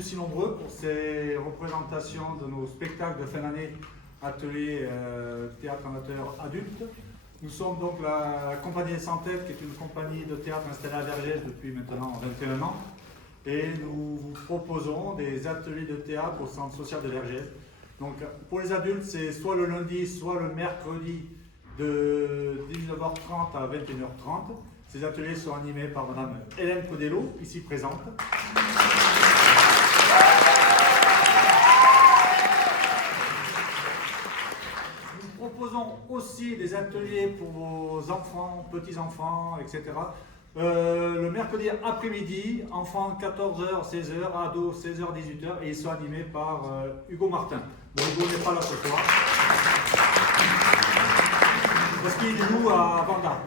Si nombreux pour ces représentations de nos spectacles de fin d'année, atelier théâtre amateur adulte. Nous sommes donc la compagnie Sans Tête, qui est une compagnie de théâtre installée à Vergès depuis maintenant 21 ans. Et nous vous proposons des ateliers de théâtre au centre social de Vergès. Donc pour les adultes, c'est soit le lundi, soit le mercredi de 19h30 à 21h30. Ces ateliers sont animés par Madame Hélène Codello, ici présente. Nous proposons aussi des ateliers pour vos enfants, petits-enfants, etc. Le mercredi après-midi, enfants 14h, 16h, ados 16h, 18h, et ils sont animés par Hugo Martin. Bon, Hugo n'est pas là ce soir, parce qu'il joue à Vanda.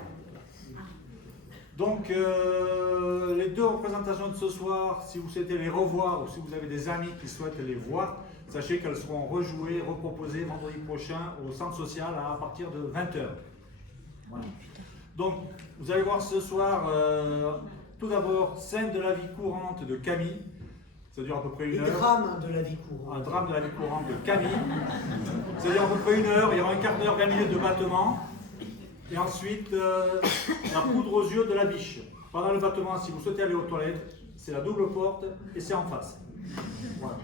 Donc, les deux représentations de ce soir, si vous souhaitez les revoir ou si vous avez des amis qui souhaitent les voir, sachez qu'elles seront rejouées, reproposées vendredi prochain au centre social à partir de 20h. Voilà. Donc, vous allez voir ce soir, tout d'abord, scène de la vie courante de Camille. Ça dure à peu près une heure. Un drame de la vie courante. Un drame de la vie courante de Camille. Ça dure à peu près une heure, il y aura un quart d'heure, 20 minutes de battement. Et ensuite, la poudre aux yeux de la biche. Pendant le battement, si vous souhaitez aller aux toilettes, c'est la double porte et c'est en face. Voilà.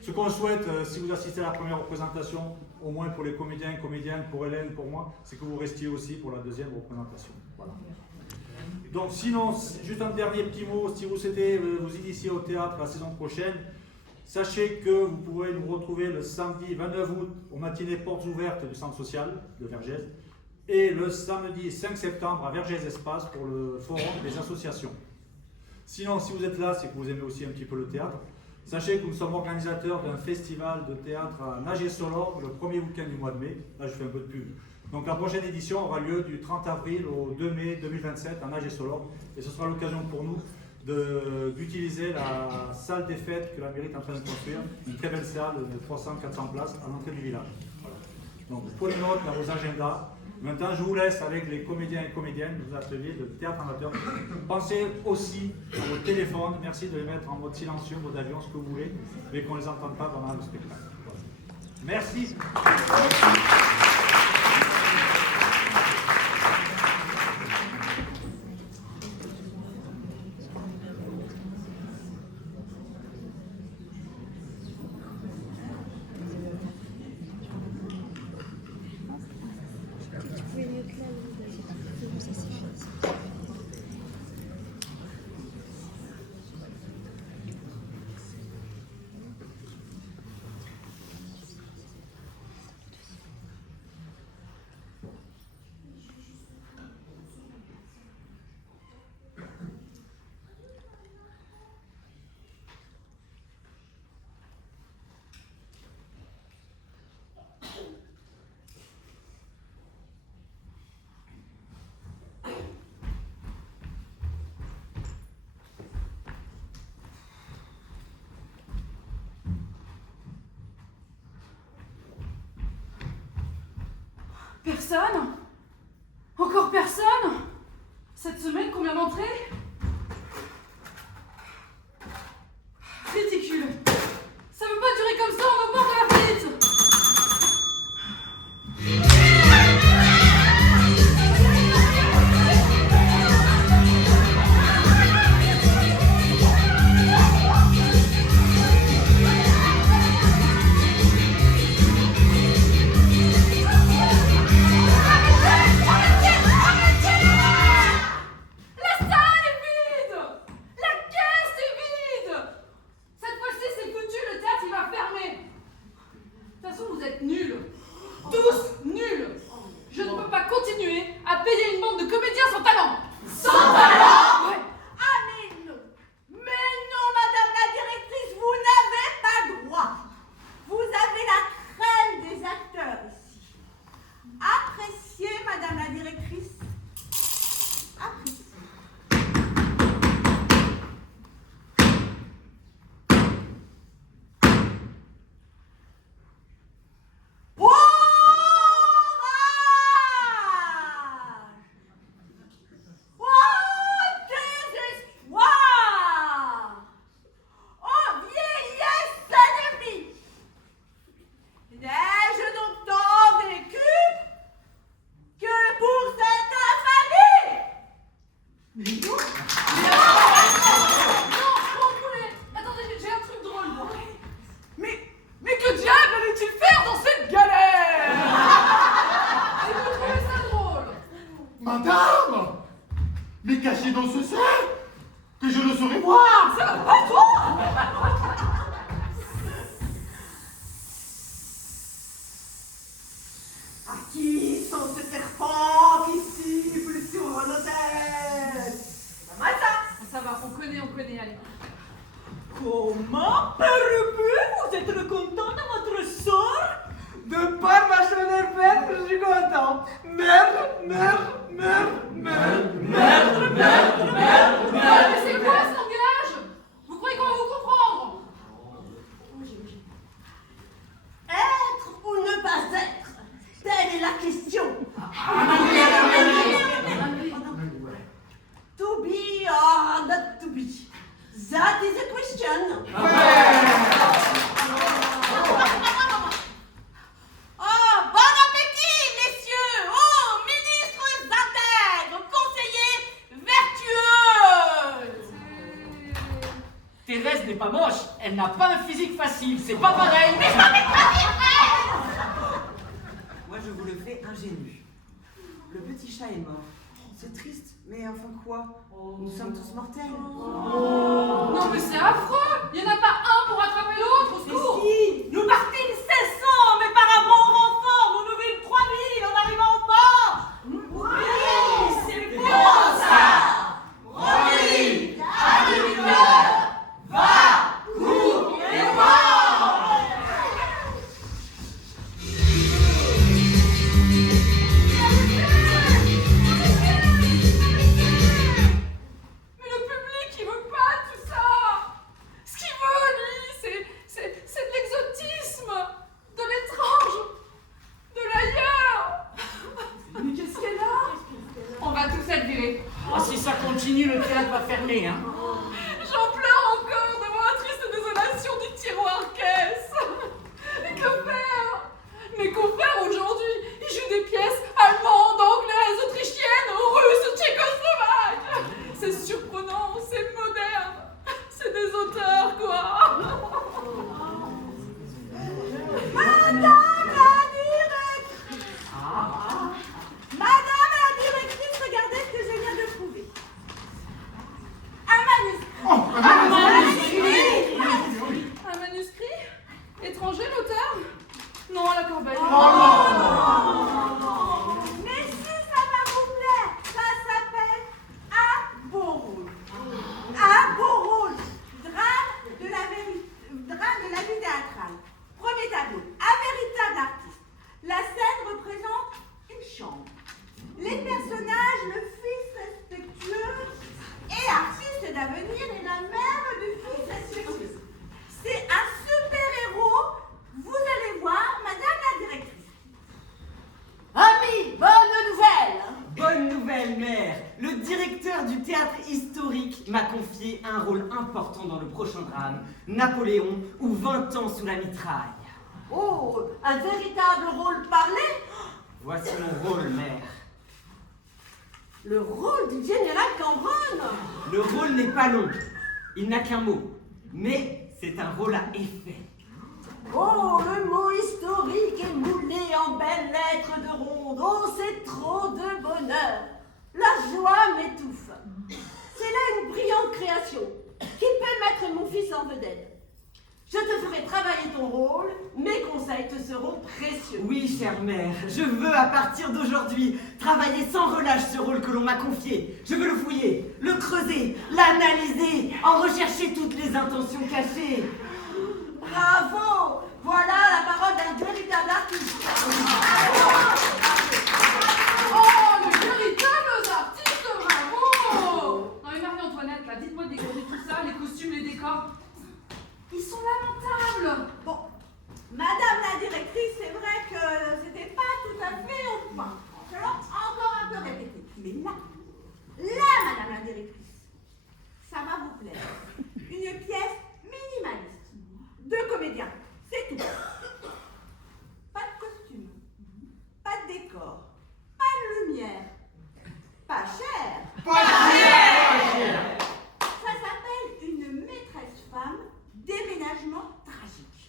Ce qu'on souhaite, si vous assistez à la première représentation, au moins pour les comédiens et comédiennes, pour Hélène, pour moi, c'est que vous restiez aussi pour la deuxième représentation. Voilà. Donc sinon, juste un dernier petit mot, si vous souhaitez vous initier au théâtre la saison prochaine, sachez que vous pourrez nous retrouver le samedi 29 août aux matinées portes ouvertes du centre social de Vergès et le samedi 5 septembre à Vergès Espace pour le forum des associations. Sinon, si vous êtes là, c'est que vous aimez aussi un petit peu le théâtre. Sachez que nous sommes organisateurs d'un festival de théâtre à Nagé-Solorgues le premier week-end du mois de mai. Là, je fais un peu de pub. Donc la prochaine édition aura lieu du 30 avril au 2 mai 2027 à Nagé-Solorgues. Et ce sera l'occasion pour nous d'utiliser la salle des fêtes que la mairie est en train de construire. Une très belle salle de 300-400 places à l'entrée du village. Voilà. Donc vous prenez note dans vos agendas. Maintenant, je vous laisse avec les comédiens et comédiennes des ateliers de théâtre amateur. Pensez aussi à vos téléphones. Merci de les mettre en mode silencieux, mode avion, ce que vous voulez, mais qu'on ne les entende pas pendant le spectacle. Voilà. Merci. Personne? Encore personne? Cette semaine, combien d'entrées? Ridicule! Ça ne peut pas durer comme ça, on est au bord de la faillite! La salle! Comment, Père Ubu, vous êtes content de votre sort? De par ma chère père, je suis content. Merde. Mais c'est quoi ce langage? Vous croyez qu'on va vous comprendre? Être ou ne pas être? Telle est la question. To be or not to be? That is a question. Oh, bon appétit, messieurs! Oh, ministres intègres, conseillers vertueux! Thérèse n'est pas moche, elle n'a pas un physique facile, c'est pas pareil. Moi, je vous le fais ingénu. Le petit chat est mort. C'est triste, mais enfin quoi? Nous sommes tous mortels. Non mais c'est affreux! Il n'y en a pas un pour attraper l'autre, au secours! Si, nous partîmes 1600, mais par un bon renfort, nous nous vîmes 3000 en arrivant au port. Oui, c'est bon ça. Romélie, agriculteur, va, cours et mort. Mais le public, il veut pas tout ça! Ce qu'il veut, lui, c'est de l'exotisme, de l'étrange, de l'ailleurs! Mais qu'est-ce qu'elle a? On va tous être virés. Ah, si ça continue, le théâtre va fermer, hein. J'en pleure encore devant la triste désolation du tiroir caisse. Que faire? Mes confrères aujourd'hui, ils jouent des pièces allemandes, anglaises, autrichiennes, russes, tchécoslovaques. C'est surprenant, c'est moderne. C'est des auteurs, quoi. Madame la directrice, regardez ce que je viens de trouver. Un manuscrit. Un manuscrit? Étranger, l'auteur? Non, à la corbeille. Mais si ça va vous plaire, ça s'appelle Un beau rôle. Un beau rôle. Drame de la vie théâtrale. Premier tableau. Un véritable artiste. La scène représente une chambre. Les personnages, le fils respectueux et artiste d'avenir et la mère du fils respectueux. C'est un super-héros. Vous allez voir, madame la directrice. Ami, bonne nouvelle! Bonne nouvelle, mère. Le directeur du théâtre historique m'a confié un rôle important dans le prochain drame, Napoléon ou 20 ans sous la mitraille. Oh, un véritable rôle parlé? Voici mon rôle, mère. Le rôle du général Cambronne? Le rôle n'est pas long. Il n'a qu'un mot. Mais c'est un rôle à effet. Oh, le mot historique est moulé en belles lettres de ronde. Oh, c'est trop de bonheur. La joie m'étouffe. C'est là une brillante création qui peut mettre mon fils en vedette. Je te ferai travailler ton rôle, mes conseils te seront précieux. Oui, chère mère, je veux à partir d'aujourd'hui travailler sans relâche ce rôle que l'on m'a confié. Je veux le fouiller, le creuser, l'analyser, en rechercher toutes les intentions cachées. Bravo! Voilà la parole d'un véritable artiste. Oh, les véritables artistes, bravo! Non mais Marie-Antoinette, là, dites-moi de dégager tout ça, les costumes, les décors. Ils sont lamentables. Bon, madame la directrice, c'est vrai que c'était pas tout à fait au point. Je l'ai encore un peu répété. Mais là, madame la directrice, ça va vous plaire. Une pièce minimaliste. 2 comédiens, c'est tout. Pas de costume, pas de décor, pas de lumière, pas cher. Ça s'appelle une maîtresse femme déménagement tragique.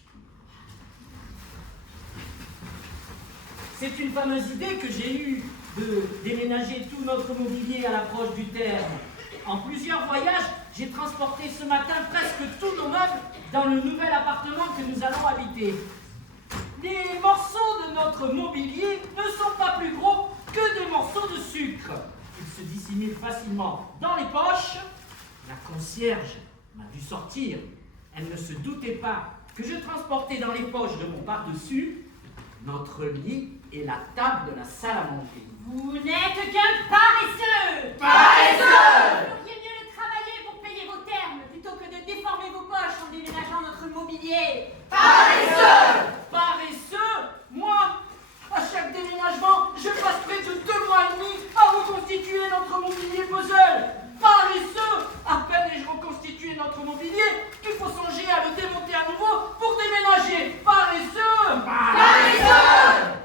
C'est une fameuse idée que j'ai eue de déménager tout notre mobilier à l'approche du terme. En plusieurs voyages, j'ai transporté ce matin presque tous nos meubles dans le nouvel appartement que nous allons habiter. Les morceaux de notre mobilier ne sont pas plus gros que des morceaux de sucre. Ils se dissimulent facilement dans les poches. La concierge m'a dû sortir Elle ne se doutait pas que je transportais dans les poches de mon par-dessus notre lit et la table de la salle à manger. Vous n'êtes qu'un paresseux! Paresseux! Vous feriez mieux de travailler pour payer vos termes plutôt que de déformer vos poches en déménageant notre mobilier. Paresseux! Paresseux? Moi? À chaque déménagement, je passe près de 2 mois et demi à reconstituer notre mobilier puzzle. Paresseux! À peine ai-je reconstitué notre mobilier qu'il faut songer à le démonter à nouveau pour déménager. Paresseux! Paresseux!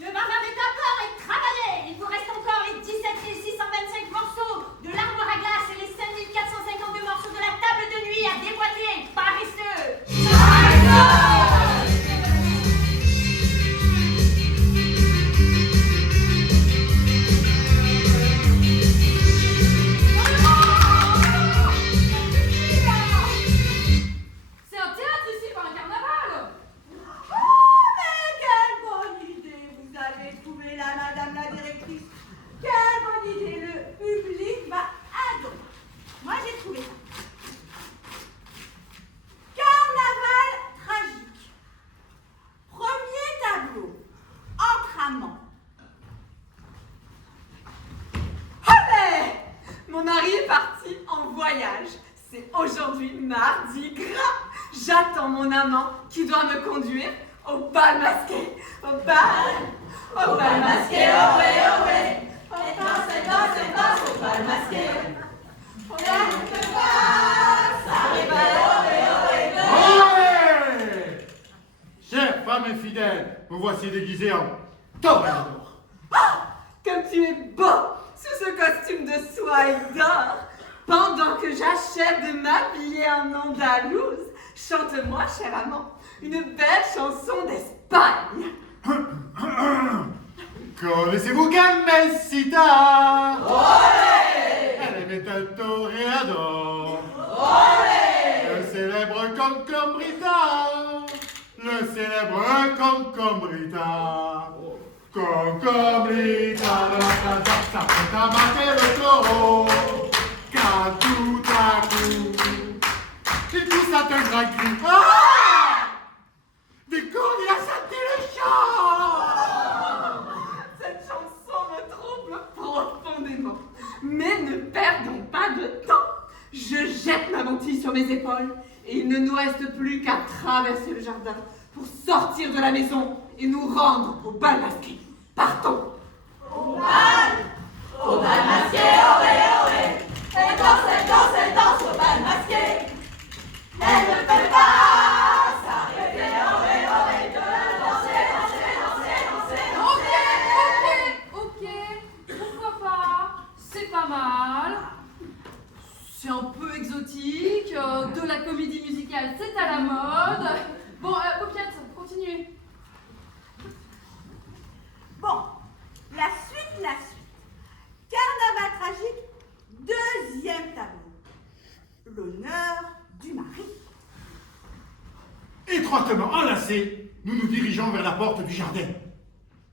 Le bazar est encore et travaillez! Il vous reste encore les 17 625 morceaux de l'armoire à glace et les 5 452 morceaux de la table de nuit à déboîter. Paresseux! C'est un théâtre ici, pas un carnaval. Oh, mais quelle bonne idée vous avez trouvé là, madame la directrice. Quelle bonne idée, le public va adorer. Moi, j'ai trouvé ça. Carnaval tragique. Premier tableau. Entre amants. Allez! Mon mari est parti en voyage. C'est aujourd'hui mardi gras. J'attends mon amant qui doit me conduire au bal masqué. Au bal masqué, ohé, ohé. Et danse, au bal masqué. On ne peut pas s'arrêter. Ohé! Chère femme infidèle, me voici déguisé en toréador. Comme tu es beau sous ce costume de soie et d'or. Pendant que j'achève de m'habiller en andalouse, chante-moi, cher amant, une belle chanson d'Espagne. Connaissez-vous Carmencita? Olé! Elle aimait un toréador. Olé! Le célèbre concombrita. Le célèbre concombrita. Concombrita, ça fait abattre le taureau. Car tout à coup, il pousse à un grand cri. Ah! Du coup, il a senti le chant. Cette chanson me trouble profondément. Mais ne perdons pas de temps. Je jette ma mantille sur mes épaules et il ne nous reste plus qu'à traverser le jardin pour sortir de la maison et nous rendre au bal masqué. Partons. Au bal masqué, ohé, ohé. Elle danse au bal masqué. Elle ne peut pas s'arrêter, ohé, ohé, de danser. Ok, pourquoi pas? C'est pas mal. C'est un peu exotique, de la comédie musicale, c'est à la mode. Bon, Paupiette, continuez. Bon, la suite. Carnaval tragique, deuxième tableau. L'honneur du mari. Étroitement enlacés, nous nous dirigeons vers la porte du jardin.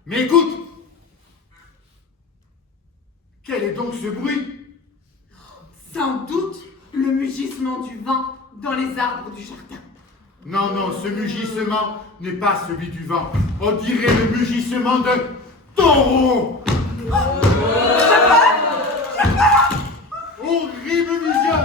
Mais écoute! Quel est donc ce bruit? Sans doute le mugissement du vent dans les arbres du jardin. Non, non, ce mugissement n'est pas celui du vent. On dirait le mugissement d'un taureau! Horrible vision!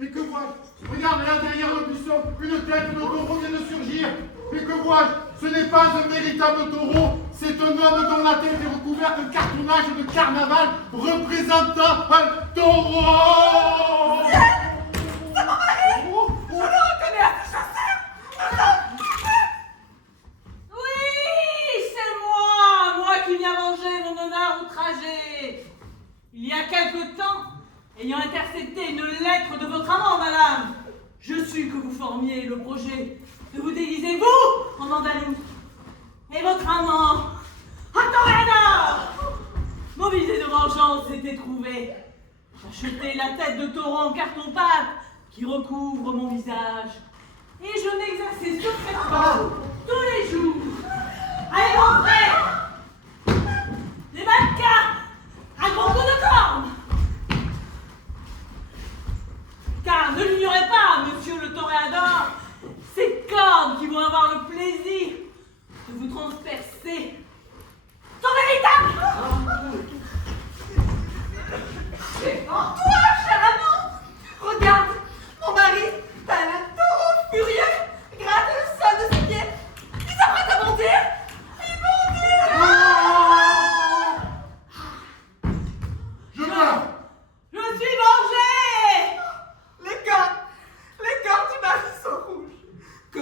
Et que vois-je? Regarde là derrière le buisson, une tête de taureau vient de surgir. Et que vois-je? Ce n'est pas un véritable taureau, c'est un homme dont la tête est recouverte de cartonnage de carnaval représentant un taureau! C'est mon mari! Je le reconnais à ses chaussettes! Oui, c'est moi qui viens venger mon honneur outragé. Il y a quelque temps, ayant intercepté une lettre de votre amant, madame, je sus que vous formiez le projet de vous déguiser, vous, en andalou. Et votre amant, un toréador, mobilisé de vengeance, s'était trouvé. J'achetai la tête de taureau en carton-pâte qui recouvre mon visage. Et je m'exerçais secrètement tous les jours à éventrer les mannequins à gros coups de corne. Car ne l'ignorez pas, monsieur le toréador,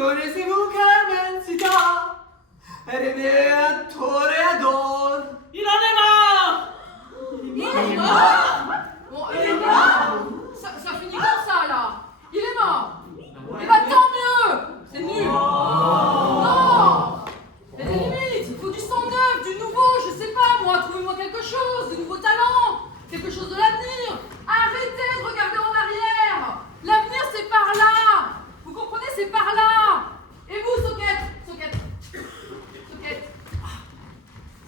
Connaissez-vous Carmencita? Elle est née un toréador. Il en est mort. Il est mort. Bon, il est mort. Ça finit comme ça, là. Il est mort. Eh ben, tant mieux. C'est nul. Non. Il y a des limites. Il faut du sang neuf, du nouveau, je sais pas, moi. Trouvez-moi quelque chose, de nouveaux talents. Quelque chose de l'avenir. Arrêtez de regarder en arrière. L'avenir, c'est par là. Vous comprenez, c'est par là. Et vous, Soquette.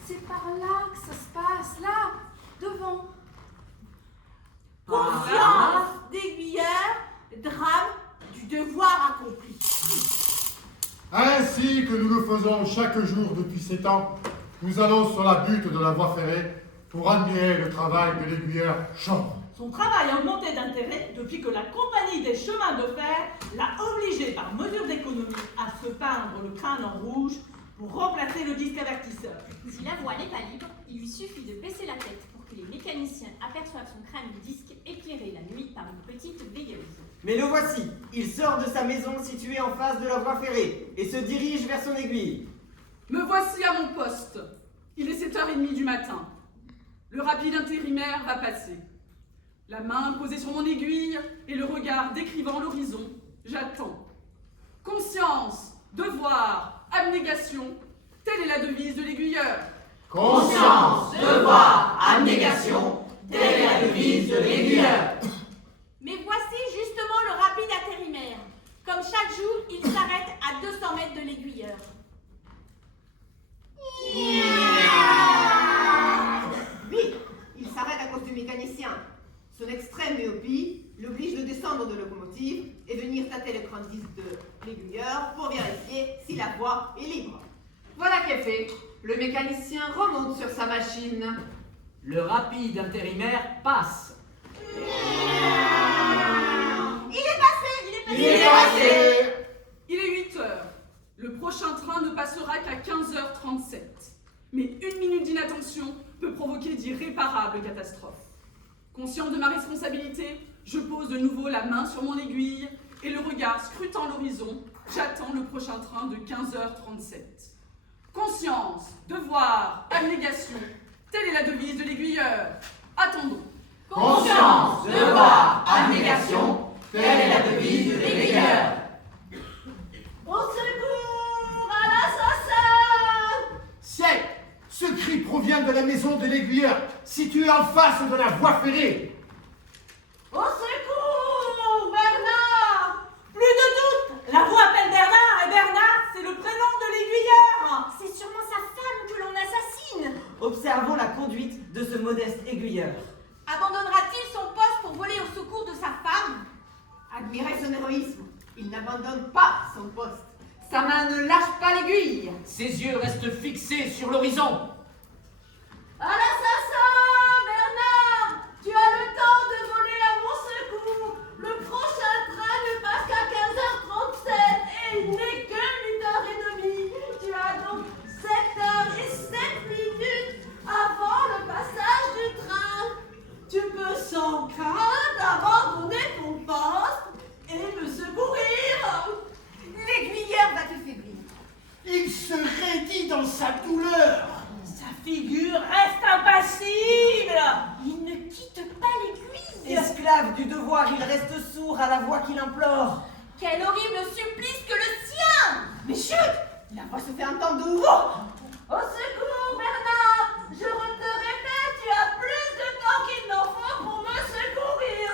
C'est par là que ça se passe, là, devant. Conscience d'aiguilleur, drame du devoir accompli. Ainsi que nous le faisons chaque jour depuis 7 ans, nous allons sur la butte de la voie ferrée pour admirer le travail de l'aiguilleur Chambre. Son travail a augmenté d'intérêt depuis que la compagnie des chemins de fer l'a obligé par mesure d'économie à se peindre le crâne en rouge pour remplacer le disque avertisseur. Si la voie n'est pas libre, il lui suffit de baisser la tête pour que les mécaniciens aperçoivent son crâne de disque éclairé la nuit par une petite veilleuse. Mais le voici, il sort de sa maison située en face de la voie ferrée et se dirige vers son aiguille. Me voici à mon poste. Il est 7h30 du matin. Le rapide intérimaire va passer. La main posée sur mon aiguille et le regard décrivant l'horizon, j'attends. Conscience, devoir, abnégation, telle est la devise de l'aiguilleur. Conscience, devoir, abnégation, telle est la devise de l'aiguilleur. Mais voici justement le rapide intérimaire. Comme chaque jour, il s'arrête à 200 mètres de l'aiguilleur. Oui, il s'arrête à cause du mécanicien. Son extrême myopie l'oblige de descendre de locomotive et venir tâter l'écran de disque de l'aiguilleur pour vérifier si la voie est libre. Voilà qui est fait. Le mécanicien remonte sur sa machine. Le rapide intérimaire passe. Il est passé. Il est passé. Il est 8h. Le prochain train ne passera qu'à 15h37. Mais une minute d'inattention peut provoquer d'irréparables catastrophes. Conscient de ma responsabilité, je pose de nouveau la main sur mon aiguille et le regard scrutant l'horizon, j'attends le prochain train de 15h37. Conscience, devoir, abnégation, telle est la devise de l'aiguilleur. Attendons. Conscience, devoir, abnégation, telle est la devise de l'aiguilleur. Au secours à l'assassin! Siècle, ce cri provient de la maison de l'aiguilleur, située en face de la voie ferrée. Au secours, Bernard! Plus de doute, la voix appelle Bernard et Bernard, c'est le prénom de l'aiguilleur. C'est sûrement sa femme que l'on assassine. Observons la conduite de ce modeste aiguilleur. Abandonnera-t-il son poste pour voler au secours de sa femme? Admirez son héroïsme. Il n'abandonne pas son poste. Sa main ne lâche pas l'aiguille. Ses yeux restent fixés sur l'horizon. À l'assassin, Bernard! Tu as le temps de voler à mon secours. Le prochain train ne passe qu'à 15h37 et il n'est que 8h30. Tu as donc 7h07 avant le passage du train. Tu peux sans crainte abandonner ton poste et me secourir. L'aiguilleur va te faiblir. Il se raidit dans sa douleur. Sa figure reste impassible. Il ne quitte pas l'aiguille. Esclave du devoir, il reste sourd à la voix qu'il implore. Quel horrible supplice que le sien! Mais chut! La voix se fait entendre de nouveau. Au secours, Bernard! Je te répète, tu as plus de temps qu'il n'en faut pour me secourir.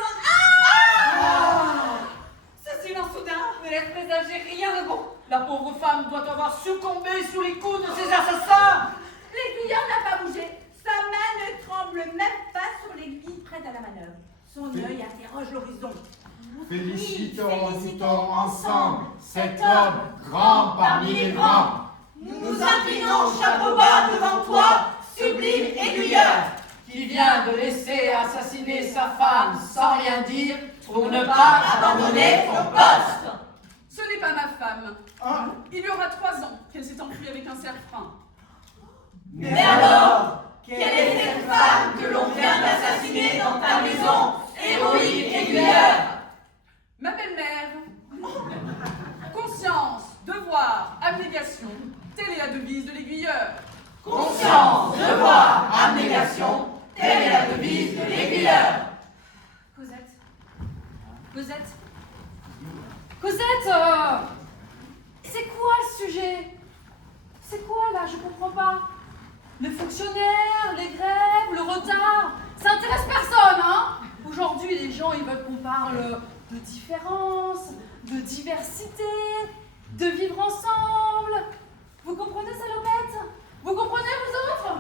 Ce silence soudain ne laisse présager rien de bon. La pauvre femme doit avoir succombé sous les coups de ses assassins. L'aiguilleur n'a pas bougé. Sa main ne tremble même pas sur l'aiguille prête à la manœuvre. Son œil interroge l'horizon. Félicitons ensemble cet homme grand parmi les grands. Nous nous inclinons chapeau bas devant toi, sublime aiguilleur. Qui vient de laisser assassiner sa femme sans rien dire pour ne pas abandonner son poste. Ce n'est pas ma femme. Ah. Il y aura 3 ans qu'elle s'est enfuie avec un cerf-frein. Mais alors, quelle est cette femme que l'on vient d'assassiner dans ta maison, héroïque aiguilleur? Ma belle-mère. Conscience, abnégation. Telle est la devise de l'aiguilleur. Conscience, devoir, abnégation, telle est la devise de l'aiguilleur. Cosette. Cosette. Cosette, c'est quoi le sujet? C'est quoi là? Je comprends pas. Les fonctionnaires, les grèves, le retard, ça intéresse personne, hein? Aujourd'hui, les gens, ils veulent qu'on parle de différence, de diversité, de vivre ensemble. Vous comprenez, salopette? Vous comprenez, vous autres?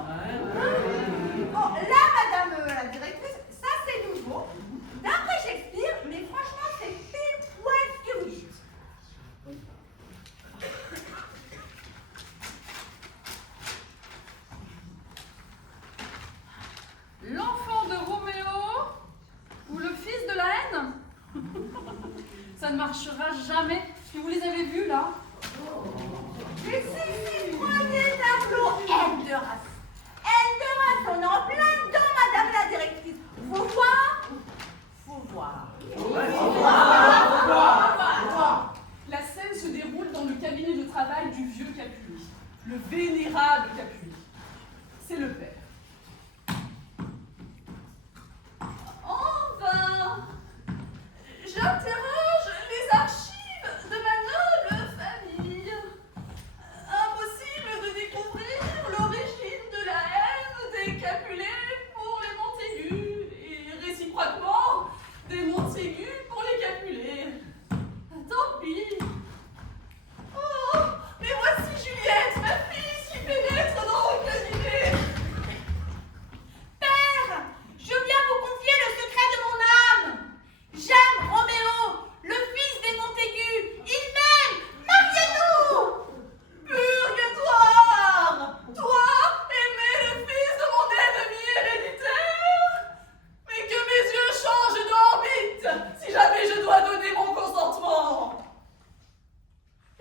Bon, là, madame la directrice, ça c'est nouveau. D'après Shakespeare, mais franchement, c'est pile poil ce que vous dites. L'enfant de Roméo ou le fils de la haine? Ça ne marchera jamais. Vous les avez vus là? Mais si, prenez tableau haine de race. Haine de race, on est en plein dedans, madame la directrice. Faut voir. Faut voir. La scène se déroule dans le cabinet de travail du vieux Capulet, le vénérable Capulet. C'est le père. Enfin, j'interroge les archives de ma noble famille. Impossible de découvrir l'origine de la haine des Capulets pour les Montaigu et réciproquement des Montaigu pour les Capulets. Tant pis. Oh, mais voici Juliette, ma fille, qui pénètre dans mon cabinet. Père, je viens vous confier le secret de mon âme. J'aime Roméo, le fils des Montaigu. Il m'aime. Mariez-nous. Purgatoire! Toi, aimer le fils de mon ennemi héréditaire? Mais que mes yeux changent d'orbite si jamais je dois donner mon consentement!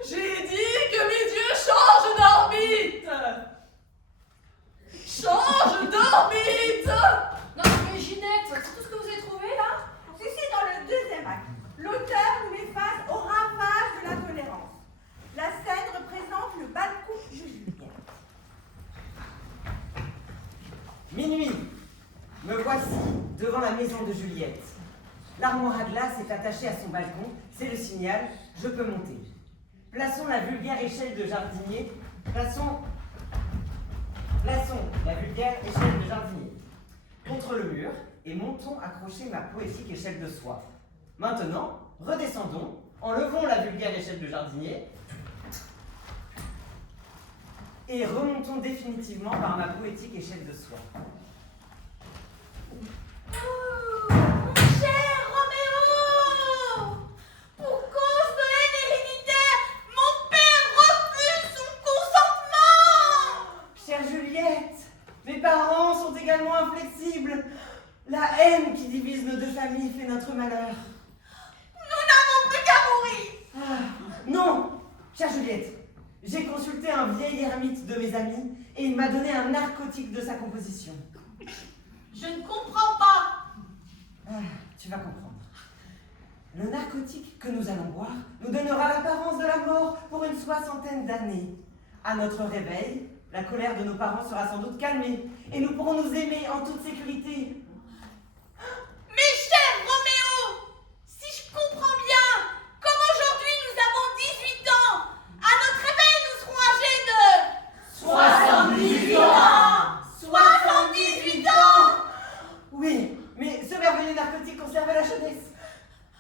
J'ai dit que mes yeux changent d'orbite! Change d'orbite! Non mais Ginette, c'est tout ce que vous avez trouvé là? Si, dans le deuxième acte, l'auteur nous met face au ravage de la tolérance. La scène représente le bal de coupe de Juliette. Minuit. Me voici devant la maison de Juliette. L'armoire à glace est attachée à son balcon. C'est le signal, je peux monter. Plaçons la vulgaire échelle de jardinier. Plaçons la vulgaire échelle de jardinier contre le mur et montons accrocher ma poétique échelle de soie. Maintenant, redescendons, enlevons la vulgaire échelle de jardinier et remontons définitivement par ma poétique échelle de soie. Mon cher Roméo, pour cause de haine héréditaire, mon père refuse son consentement. Chère Juliette, mes parents sont également inflexibles. La haine qui divise nos deux familles fait notre malheur. Nous n'avons plus qu'à mourir. Non, chère Juliette, j'ai consulté un vieil ermite de mes amis et il m'a donné un narcotique de sa composition. Je ne comprends pas. Tu vas comprendre. Le narcotique que nous allons boire nous donnera l'apparence de la mort pour une 60aine d'années. À notre réveil, la colère de nos parents sera sans doute calmée et nous pourrons nous aimer en toute sécurité. Mais cher Roméo, si je comprends bien, comme aujourd'hui nous avons 18 ans, à notre réveil nous serons âgés de 78 ans. 78 ans. Oui, mais ce merveilleux narcotique conserve la jeunesse.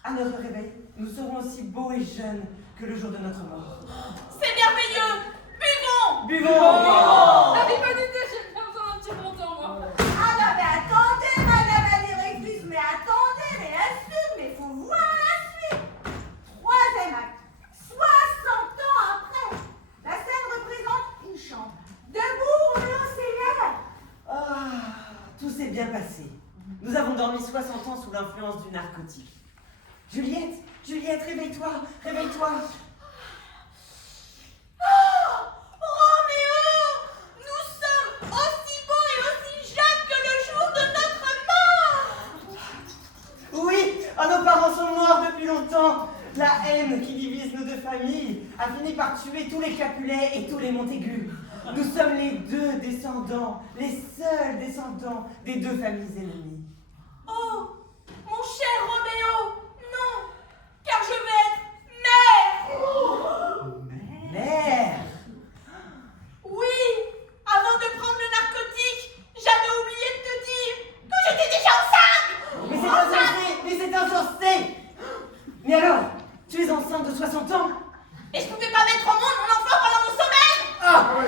À notre réveil, nous serons aussi beaux et jeunes que le jour de notre mort. C'est merveilleux. Buvons. Buvons. La humanité, j'ai bien besoin d'un petit montant, moi. Ah non, mais attendez, madame la directrice, mais attendez, mais la suite, mais faut voir la suite. Troisième acte, 60 ans après, la scène représente une chambre. Debout, Roméo s'élève. Tout s'est bien passé. Nous avons dormi 60 ans sous l'influence du narcotique. Juliette, Juliette, réveille-toi, réveille-toi. Roméo, nous sommes aussi beaux et aussi jeunes que le jour de notre mort. Oui, nos parents sont morts depuis longtemps. La haine qui divise nos deux familles famille a fini par tuer tous les Capulet et tous les Montaigu. Nous sommes les deux descendants, les seuls descendants des deux familles ennemies. Oh, mon cher Roméo, non, car je vais être mère. Mère! Oui, avant de prendre le narcotique, j'avais oublié de te dire que j'étais déjà enceinte. Mais c'est insensé! Mais c'est insensé! Mais alors, tu es enceinte de 60 ans? Et je pouvais pas mettre au monde mon enfant pendant mon sommeil. Ah! oui,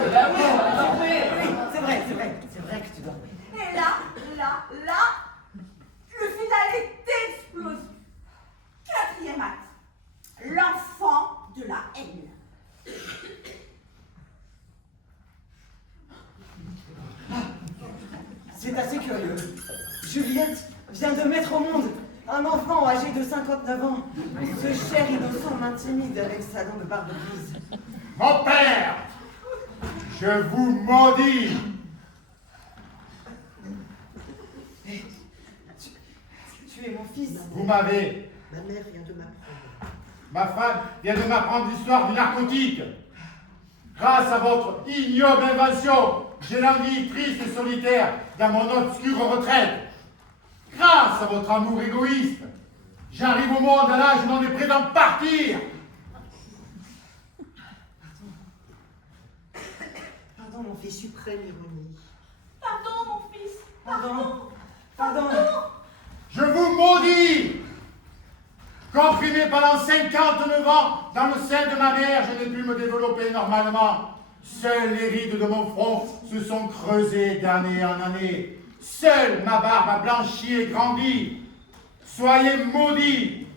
C'est vrai que tu dormais. Et là, le final est explosif. 4e acte, l'enfant de la haine. C'est assez curieux. Juliette vient de mettre au monde un enfant âgé de 59 ans. Ce cher innocent m'intimide avec sa longue barbe grise. Mon père, je vous maudis. Tu es mon fils. Vous m'avez. Ma mère vient de m'apprendre. Ma femme vient de m'apprendre l'histoire du narcotique. Grâce à votre ignoble invention, j'ai langui triste et solitaire dans mon obscure retraite. Grâce à votre amour égoïste, j'arrive au monde à l'âge où l'on est prêt d'en partir. Pardon, mon fils, suprême ironie. Pardon, mon fils. Pardon. Je vous maudis. Comprimé pendant 59 ans dans le sein de ma mère, je n'ai pu me développer normalement. Seules les rides de mon front se sont creusées d'année en année. Seule ma barbe a blanchi et grandi. Soyez maudits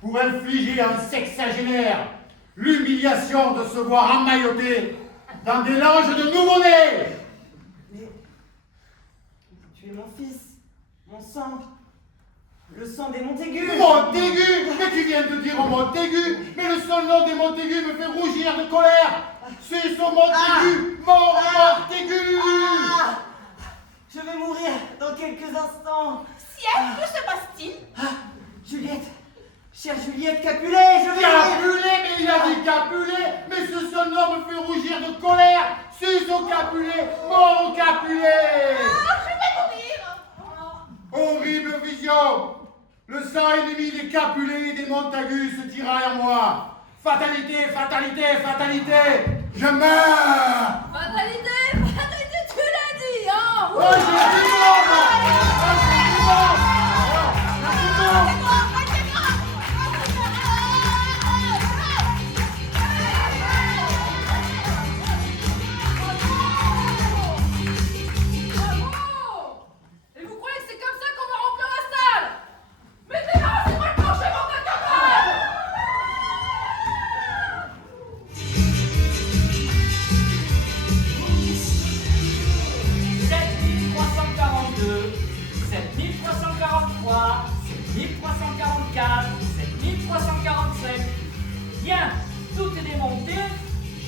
pour infliger à un sexagénaire l'humiliation de se voir emmailloté dans des langes de nouveau-nés. Mais tu es mon fils, mon sang, le sang des Montaigu. Montaigu? Mais tu viens de dire Montaigu, mais le seul nom des Montaigu me fait rougir de colère. C'est son Montaigu, mon Montaigu. Je vais mourir dans quelques instants. Ciel, que se passe-t-il? Juliette, chère Juliette Capulet, je vais Capulet, mais il a dit Capulet, mais ce seul nom me fait rougir de colère. C'est son Capulet, mon Capulet. Je vais mourir. Horrible vision. Le sang ennemi des Capulets et des Montaigu se tiraille en moi. Fatalité, fatalité, fatalité. Je meurs. Fatalité, tu l'as dit, hein? Oh, je suis mort. Et vous croyez que c'est comme ça qu'on va remplir la salle? Mais t'es là, c'est moi le plancher, mon camarade! 7342, 7343, 7344, 7345. Bien, tout est démonté,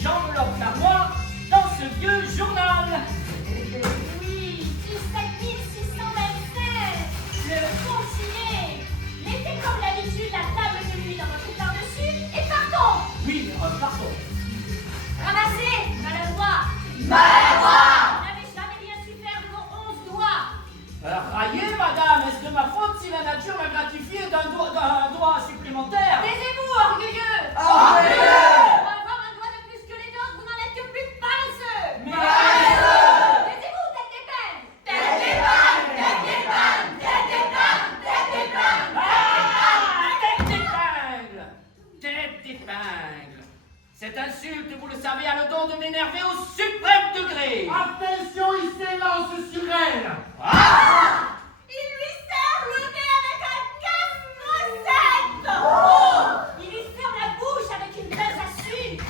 j'enveloppe la moi dans ce vieux journal. Oui, 17 625. Le consigné. Mettez comme d'habitude la table de nuit dans votre par-dessus et partons. Oui, pardon. Ramassez, maladroit. Maladroit. Vous n'avez jamais rien su faire de vos 11 doigts. Raillez, madame, est-ce de ma faute si la nature m'a gratifié d'un doigt supplémentaire? Taisez-vous, orgueilleux. Orgueilleux. Pour avoir un doigt de plus que les autres, vous n'en êtes que plus paresseux. Mais- Taisez-vous, tête d'épingle. Tête d'épingle, tête d'épingle, tête d'épingle, tête d'épingle. Tête d'épingle! Tête d'épingle! Cette insulte, vous le savez, a le don de m'énerver au suprême degré! Attention, il s'élance sur elle. Il lui serre le nez avec un casse-noisette. Il lui ferme la bouche avec une pince à sucre.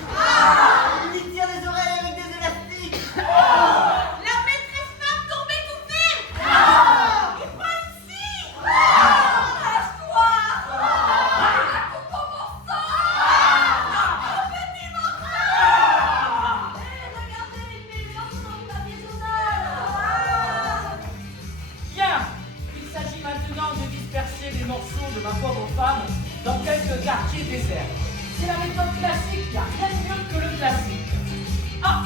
Il lui tire les oreilles avec des élastiques. La maîtresse femme tombe étouffée. Il prend une scie. Lâche-toi. Coupe mon sang. Petit morceau. Regardez les pilules dans le papier journal. Bien! classique, il n'y a rien de mieux que le classique. Ah,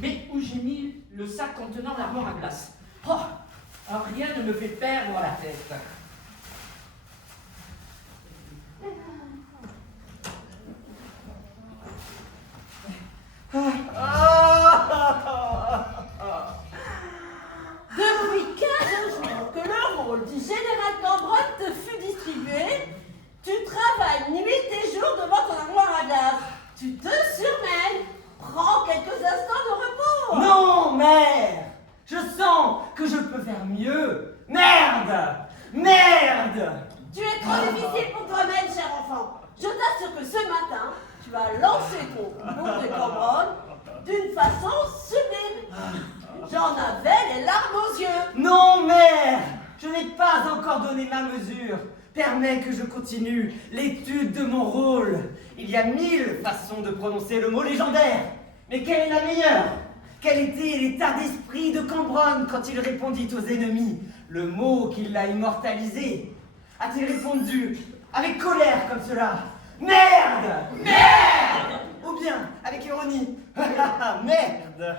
mais où j'ai mis le sac contenant l'armoire à glace? Oh, rien ne me fait perdre la tête. Depuis 15 jours que le rôle du général Cambronne te fut distribué, tu travailles nuit et jour devant ton armoire à glace. Tu te surmènes. Prends quelques instants de repos. Non, mère! Je sens que je peux faire mieux. Merde! Merde! Tu es trop difficile pour toi-même, cher enfant. Je t'assure que ce matin, tu as lancé ton bourg de Cambronne d'une façon sublime. J'en avais les larmes aux yeux. Non, mère! Je n'ai pas encore donné ma mesure. Permets que je continue l'étude de mon rôle. Il y a 1000 façons de prononcer le mot légendaire. Mais quelle est la meilleure? Quel était l'état d'esprit de Cambronne quand il répondit aux ennemis le mot qui l'a immortalisé? A-t-il répondu avec colère comme cela? Merde! Merde! Ou bien avec ironie? Merde! Merde!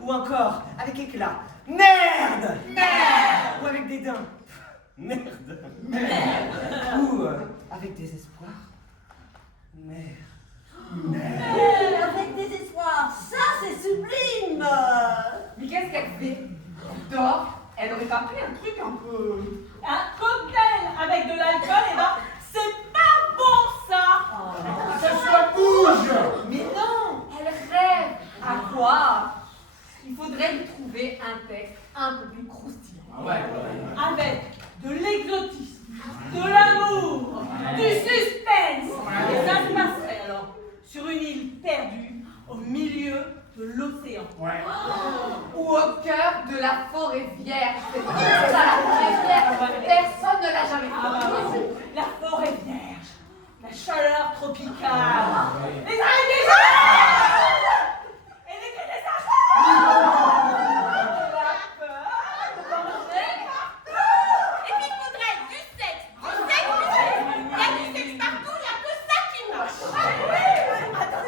Ou encore avec éclat? Merde! Merde! Ou avec dédain? Merde! Merde! Ou avec désespoir? Merde! Avec désespoir, ça c'est sublime. Mais qu'est-ce qu'elle fait? Elle dort? Elle aurait pas pris un truc un peu... Un cocktail avec de l'alcool, et ben, c'est pas bon ça! Ça se la bouge. Mais non, elle rêve. À quoi? Il faudrait lui trouver un texte un peu plus croustillant. Avec de l'exotisme, de l'amour, du suspense. Et ça se passerait alors sur une île perdue au milieu de l'océan. Ou au cœur de la forêt vierge. C'est ça, la forêt vierge. Personne ne l'a jamais fait. La forêt vierge, la chaleur tropicale, les araignées jaunes et les cris des Et puis il faudrait du sexe. Il y a du sexe partout, il n'y a que ça qui marche.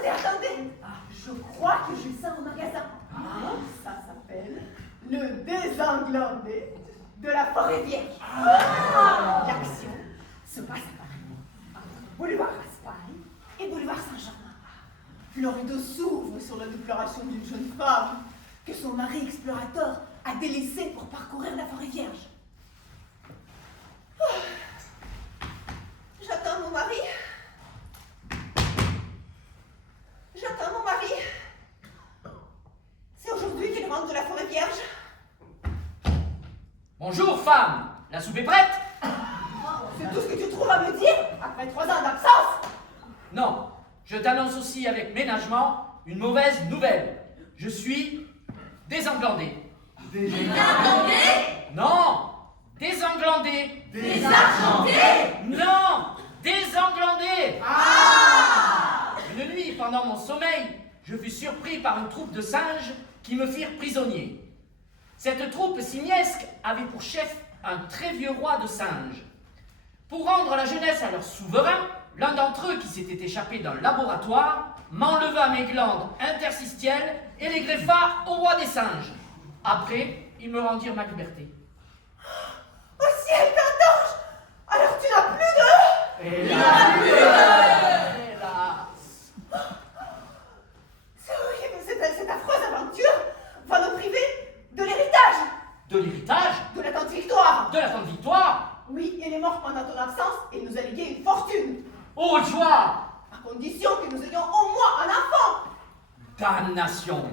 Attendez. Je crois que j'ai ça au magasin. Ça s'appelle le désenglandé de la forêt vierge. L'action se passe apparemment entre boulevard Raspail et boulevard Saint-Germain. Florido s'ouvre sur la déclaration d'une jeune femme que son mari explorateur a délaissée pour parcourir la forêt vierge. J'attends mon mari. J'attends mon mari. C'est aujourd'hui qu'il rentre de la forêt vierge. Bonjour, femme. La soupe est prête? C'est tout ce que tu trouves à me dire après 3 ans d'absence? Non. Je t'annonce aussi avec ménagement une mauvaise nouvelle. Je suis désenglandé. Non, désenglandé. Désargenté. Non, désenglandé. Une nuit, pendant mon sommeil, je fus surpris par une troupe de singes qui me firent prisonnier. Cette troupe simiesque avait pour chef un très vieux roi de singes. Pour rendre la jeunesse à leur souverain, l'un d'entre eux, qui s'était échappé d'un laboratoire, m'enleva mes glandes interstitielles et les greffa au roi des singes. Après, ils me rendirent ma liberté. Au ciel d'un ange! Alors tu n'as plus de... Hélas. C'est horrible, cette affreuse aventure va nous priver de l'héritage, De l'héritage? de la tante Victoire. De la grande victoire? Oui, elle est morte pendant ton absence et nous a légué une fortune, Oh joie! à condition que nous ayons au moins un enfant. Damnation!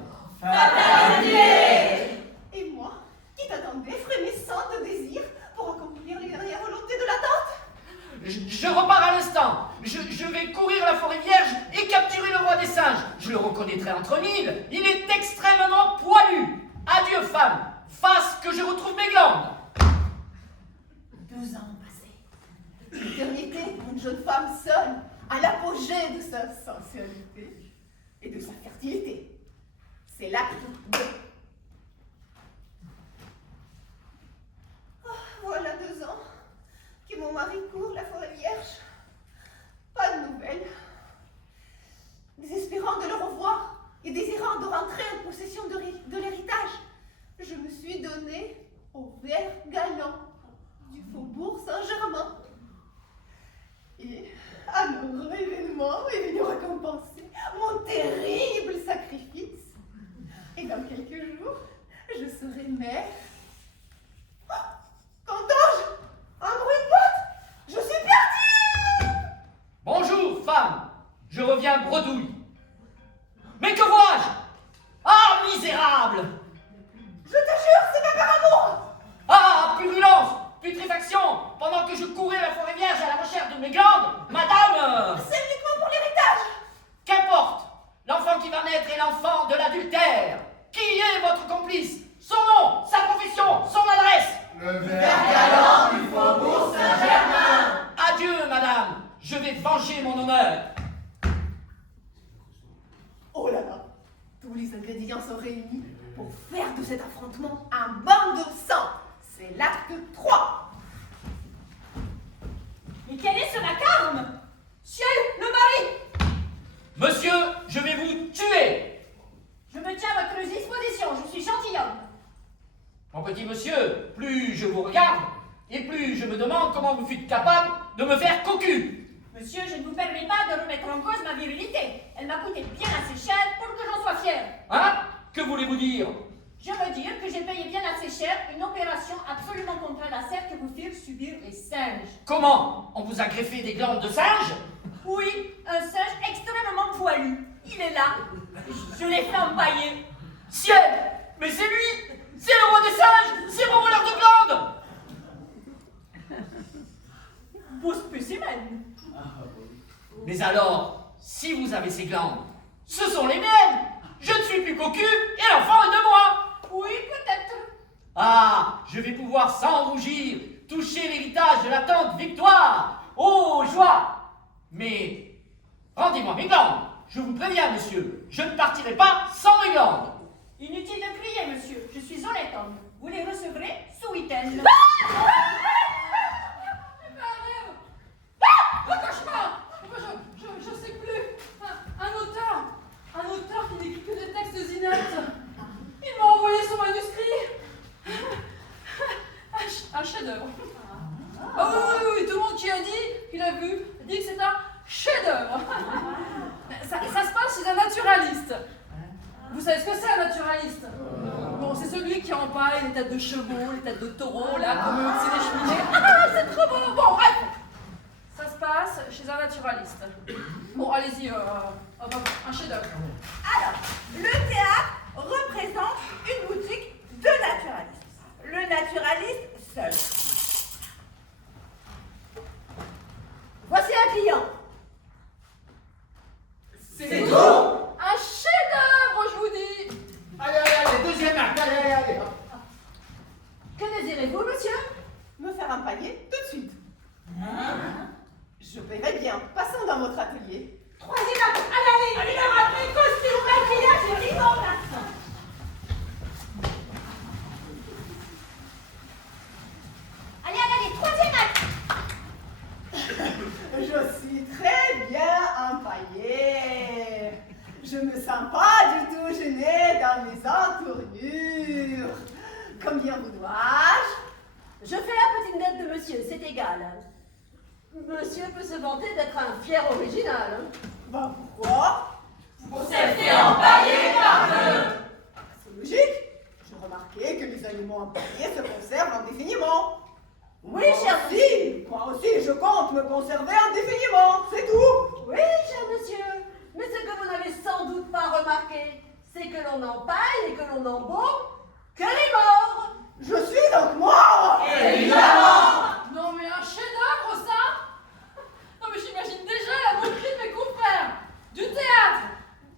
Et moi, qui t'attendais, frémissante de désir, pour accomplir les dernières volontés de la tante. Je repars à l'instant. Je vais courir la forêt vierge et capturer le roi des singes. Je le reconnaîtrai entre mille. Il est extrêmement poilu. Adieu, femme. Fasse que je retrouve mes glandes. 2 ans ont passé. L'éternité pour une jeune femme seule, à l'apogée de sa sensualité et de sa fertilité. C'est l'acte 2. Voilà 2 ans que mon mari court la forêt vierge. Pas de nouvelles. récompenser mon terrible sacrifice. Et dans quelques jours, je serai mère. Oh, qu'entends-je? Un bruit de botte? Je suis perdue! Bonjour, femme. Je reviens bredouille. Mais que vois-je? Ah, misérable! Je te jure, c'est ma par amour! Ah, purulence, putréfaction! Pendant que je courais la forêt vierge à la recherche de mes glandes, madame! C'est uniquement pour l'héritage! Qu'importe! L'enfant qui va naître est l'enfant de l'adultère! Qui est votre complice? Son nom, sa profession, son adresse! Le Père galant du faubourg Saint-Germain. Adieu, madame! Je vais venger mon honneur! Oh là là! Tous les ingrédients sont réunis pour faire de cet affrontement un bain de sang! C'est l'acte 3! Mais quel est ce vacarme? Ciel, le mari! Monsieur, je vais vous tuer! Je me tiens à votre disposition, je suis gentilhomme. Mon petit monsieur, plus je vous regarde, et plus je me demande comment vous fûtes capable de me faire cocu. Monsieur, je ne vous permets pas de remettre en cause ma virilité. Elle m'a coûté bien assez cher pour que j'en sois fière. Hein? Que voulez-vous dire? Je veux dire que j'ai payé bien assez cher une opération absolument contre la serre que vous firent subir les singes. Comment? On vous a greffé des glandes de singe? Oui, un singe extrêmement poilu. Il est là. Je l'ai fait empailler. Ciel! Mais c'est lui! C'est le roi des singes! C'est mon voleur de glandes! Beau spécimen. Mais alors, si vous avez ces glandes, ce sont les miennes! Je ne suis plus cocu et l'enfant est de moi! Oui, peut-être. Ah, je vais pouvoir sans rougir toucher l'héritage de la tante Victoire! Oh, joie! Mais rendez-moi mes glandes! Je vous préviens, monsieur, je ne partirai pas sans mes glandes! Inutile de crier, monsieur. Je suis honnête homme. Vous les recevrez ce week-end. Un cauchemar! Je sais plus. Un auteur qui n'écrit que des textes ineptes. Il m'a envoyé son manuscrit. Un chef-d'œuvre. Ah oui, tout le monde qui a dit qu'il a vu dit que c'est un chef-d'œuvre. Ça se passe chez un naturaliste. Vous savez ce que c'est un naturaliste? Bon, c'est celui qui empaille les têtes de chevaux, les têtes de taureaux, là, comme au-dessus des cheminées. Ah, c'est trop beau! Bon, bref! Ça se passe chez un naturaliste. Bon, allez-y, un chef-d'œuvre. Alors, le théâtre représente une boutique de naturalistes. Le naturaliste seul. Voici un client. C'est tout! Un chef-d'œuvre, je vous dis! Allez, deuxième acte, allez. Que désirez-vous, monsieur? Me faire empailler tout de suite. Je paierai bien. Passons dans votre atelier. Troisième acte. Allez, il aura pris costume, maquillage et rideau. Allez, troisième acte. Je suis très bien empaillée. Je me sens pas du tout gênée dans mes entournures. Combien vous dois-je? Je fais la petite note de monsieur, c'est égal. Monsieur peut se vanter d'être un fier original. Ben pourquoi? Pour s'être fait empailler par deux. C'est logique. J'ai remarqué que les animaux empaillés se conservent indéfiniment. Oui, cher Si, moi aussi, je compte me conserver indéfiniment, c'est tout. Oui, cher monsieur. Mais ce que vous n'avez sans doute pas remarqué, c'est que l'on empaille et que l'on embaume que les morts. Je suis donc mort. Évidemment. Non, mais un chef-d'œuvre, ça? Non, mais j'imagine déjà la moquerie de mes confrères. Du théâtre.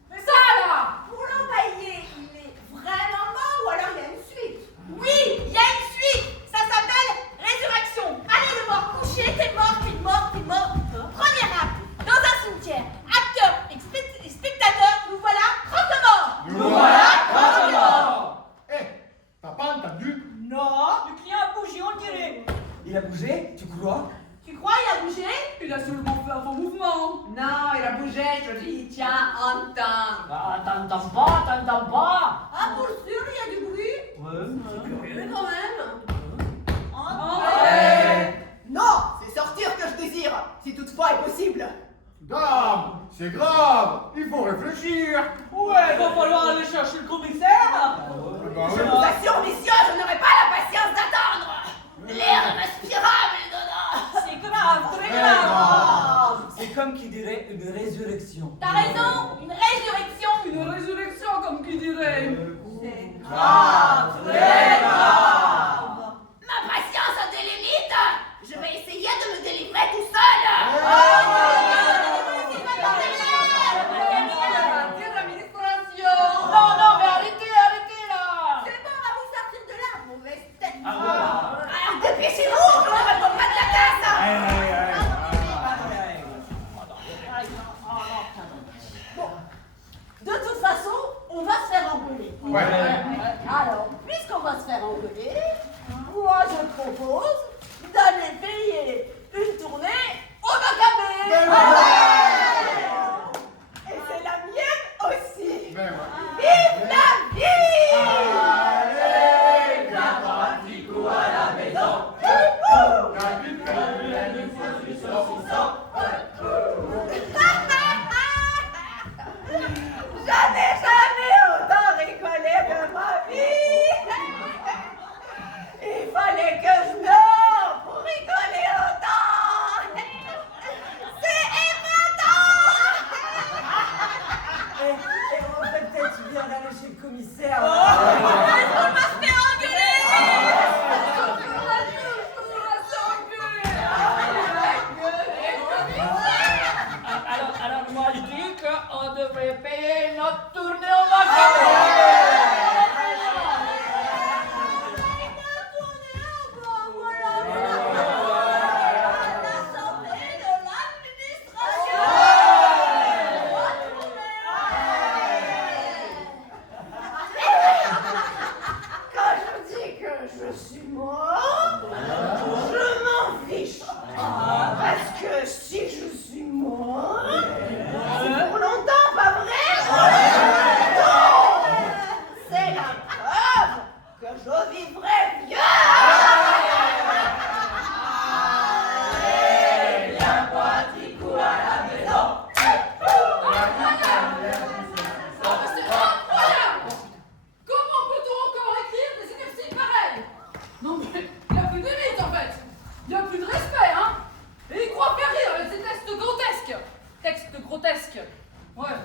Ça, là! Pour l'empailler, il est vraiment mort ou alors il y a une suite? Oui, il y a une suite. Ça s'appelle résurrection. Allez, le mort couché, t'es mort, t'es mort, t'es mort. Premier acte, dans un cimetière. Acteur et spectateur, nous voilà croque-mort. Nous voilà croque-mort. T'as pas entendu? Non, le client a bougé, on dirait. Il a bougé, tu crois? Tu crois, il a bougé? Il a seulement fait un faux mouvement. Non, il a bougé, je te dis, tiens, entends. Ah, t'entends pas? Ah, pour sûr, il y a du bruit? Ouais. Curieux quand même. Non, c'est sortir que je désire, si toutefois est possible. Dame, C'est grave, il faut réfléchir. Ouais, va falloir aller chercher le commissaire. Je vous assure, messieurs, je n'aurai pas la patience d'attendre. L'air est respirable, Donna. C'est grave, très grave. C'est comme qui dirait une résurrection. T'as raison, une résurrection. Une résurrection, comme qui dirait. C'est Grave, très grave. Ma patience a des limites. Je vais essayer de me délivrer tout seul. Non, non, mais arrêtez, arrêtez là. bon, on va vous sortir de là, mauvaise tête. Alors dépêchez-vous, je ne réponds pas de la casse. De toute façon, on va se faire engueuler. Ouais. Alors, puisqu'on va se faire engueuler, moi je propose d'aller payer une tournée au Macabé. Et c'est la mienne aussi. Ben ouais. Vive la vie! Allez, viens boire un petit coup à la maison. Quand tu peux, une fois tu sors, tu sors. Je n'ai jamais autant rigolé de ma vie. Il fallait que je meure pour rigoler autant. C'est épatant. Et on fait peut-être bien d'aller chez le commissaire. On va se faire Alors moi je dis qu'on devrait payer notre tournée au Macabé. Quand je dis que je suis mort, je m'en fiche. Parce que si je suis mort, c'est pour longtemps, pas vrai? Non! C'est la preuve que je vivrai vieux! Allez, viens boire un petit coup à la maison. C'est incroyable. Comment peut-on encore écrire des exercices pareils? Non mais, il n'y a plus de limite en fait. Il n'y a plus de respect, hein. Et il croit faire rire avec ces textes grotesques. Textes grotesques. Ouais.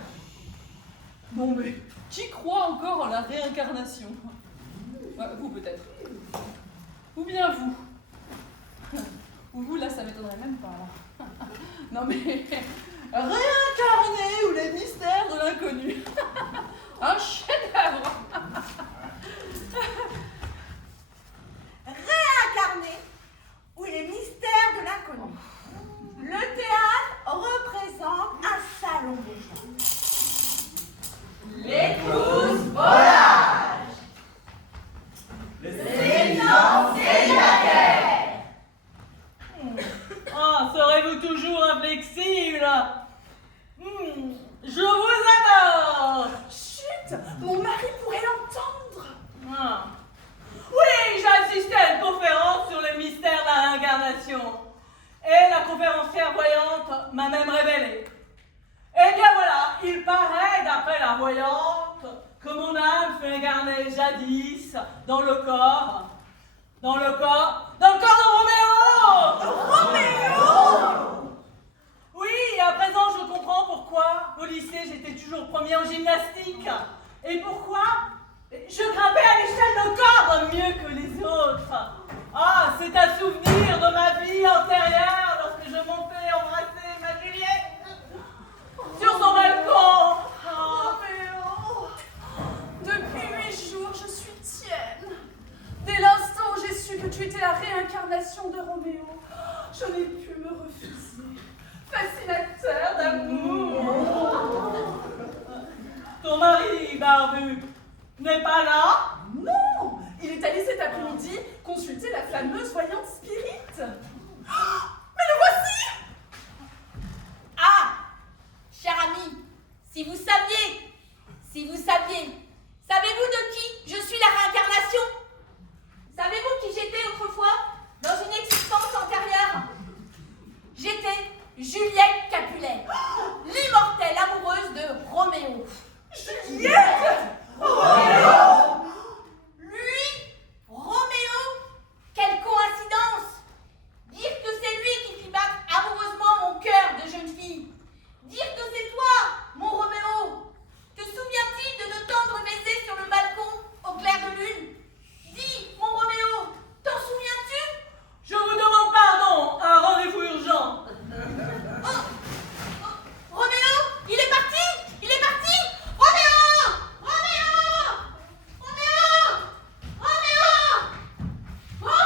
Non mais, qui croit encore en la réincarnation? Ouais, vous peut-être. Ou bien vous. Ou vous, là, ça m'étonnerait même pas, là. Non mais, réincarné ou les mystères de l'inconnu. Un chef-d'œuvre. Réincarné ou les mystères de l'inconnu. Le théâtre représente un salon de jeu. Les trousses volages. Le silence et la guerre. Ah, serez-vous toujours inflexible? Je vous adore. Chut, mon mari pourrait l'entendre. Ah. Oui, j'ai assisté à une conférence sur le mystère de la réincarnation. Et la conférencière voyante m'a même révélé. Eh bien voilà, il paraît, d'après la voyante, que mon âme fut incarnée jadis dans le corps de Roméo. Oui, et à présent je comprends pourquoi au lycée j'étais toujours premier en gymnastique. Et pourquoi je grimpais à l'échelle de corde mieux que les autres. Ah, c'est un souvenir de ma vie antérieure lorsque je montais embrasser ma Juliette sur son balcon. Roméo, depuis 8 jours, je suis tienne. Dès l'instant où j'ai su que tu étais la réincarnation de Roméo, je n'ai pu me refuser. Fascinateur d'amour. Ton mari, barbu, n'est pas là? Non, il est allé cet après-midi consulter la fameuse voyante Spirit. Mais le voici! Ah, cher ami, si vous saviez, savez-vous de qui je suis la réincarnation? Savez-vous qui j'étais autrefois dans une existence antérieure? J'étais Juliette Capulet, l'immortelle amoureuse de Roméo. Juliette! Lui, Roméo, quelle coïncidence! Dire que c'est lui qui fit battre amoureusement mon cœur de jeune fille. Dire que c'est toi, mon Roméo. Te souvient-il de nos tendres baisers sur le balcon au clair de lune? Dis, mon Roméo, t'en souviens-tu? Je vous demande pardon, un rendez-vous urgent. Roméo, il est parti! Il est parti! Roméo! Roméo! Roméo! Roméo!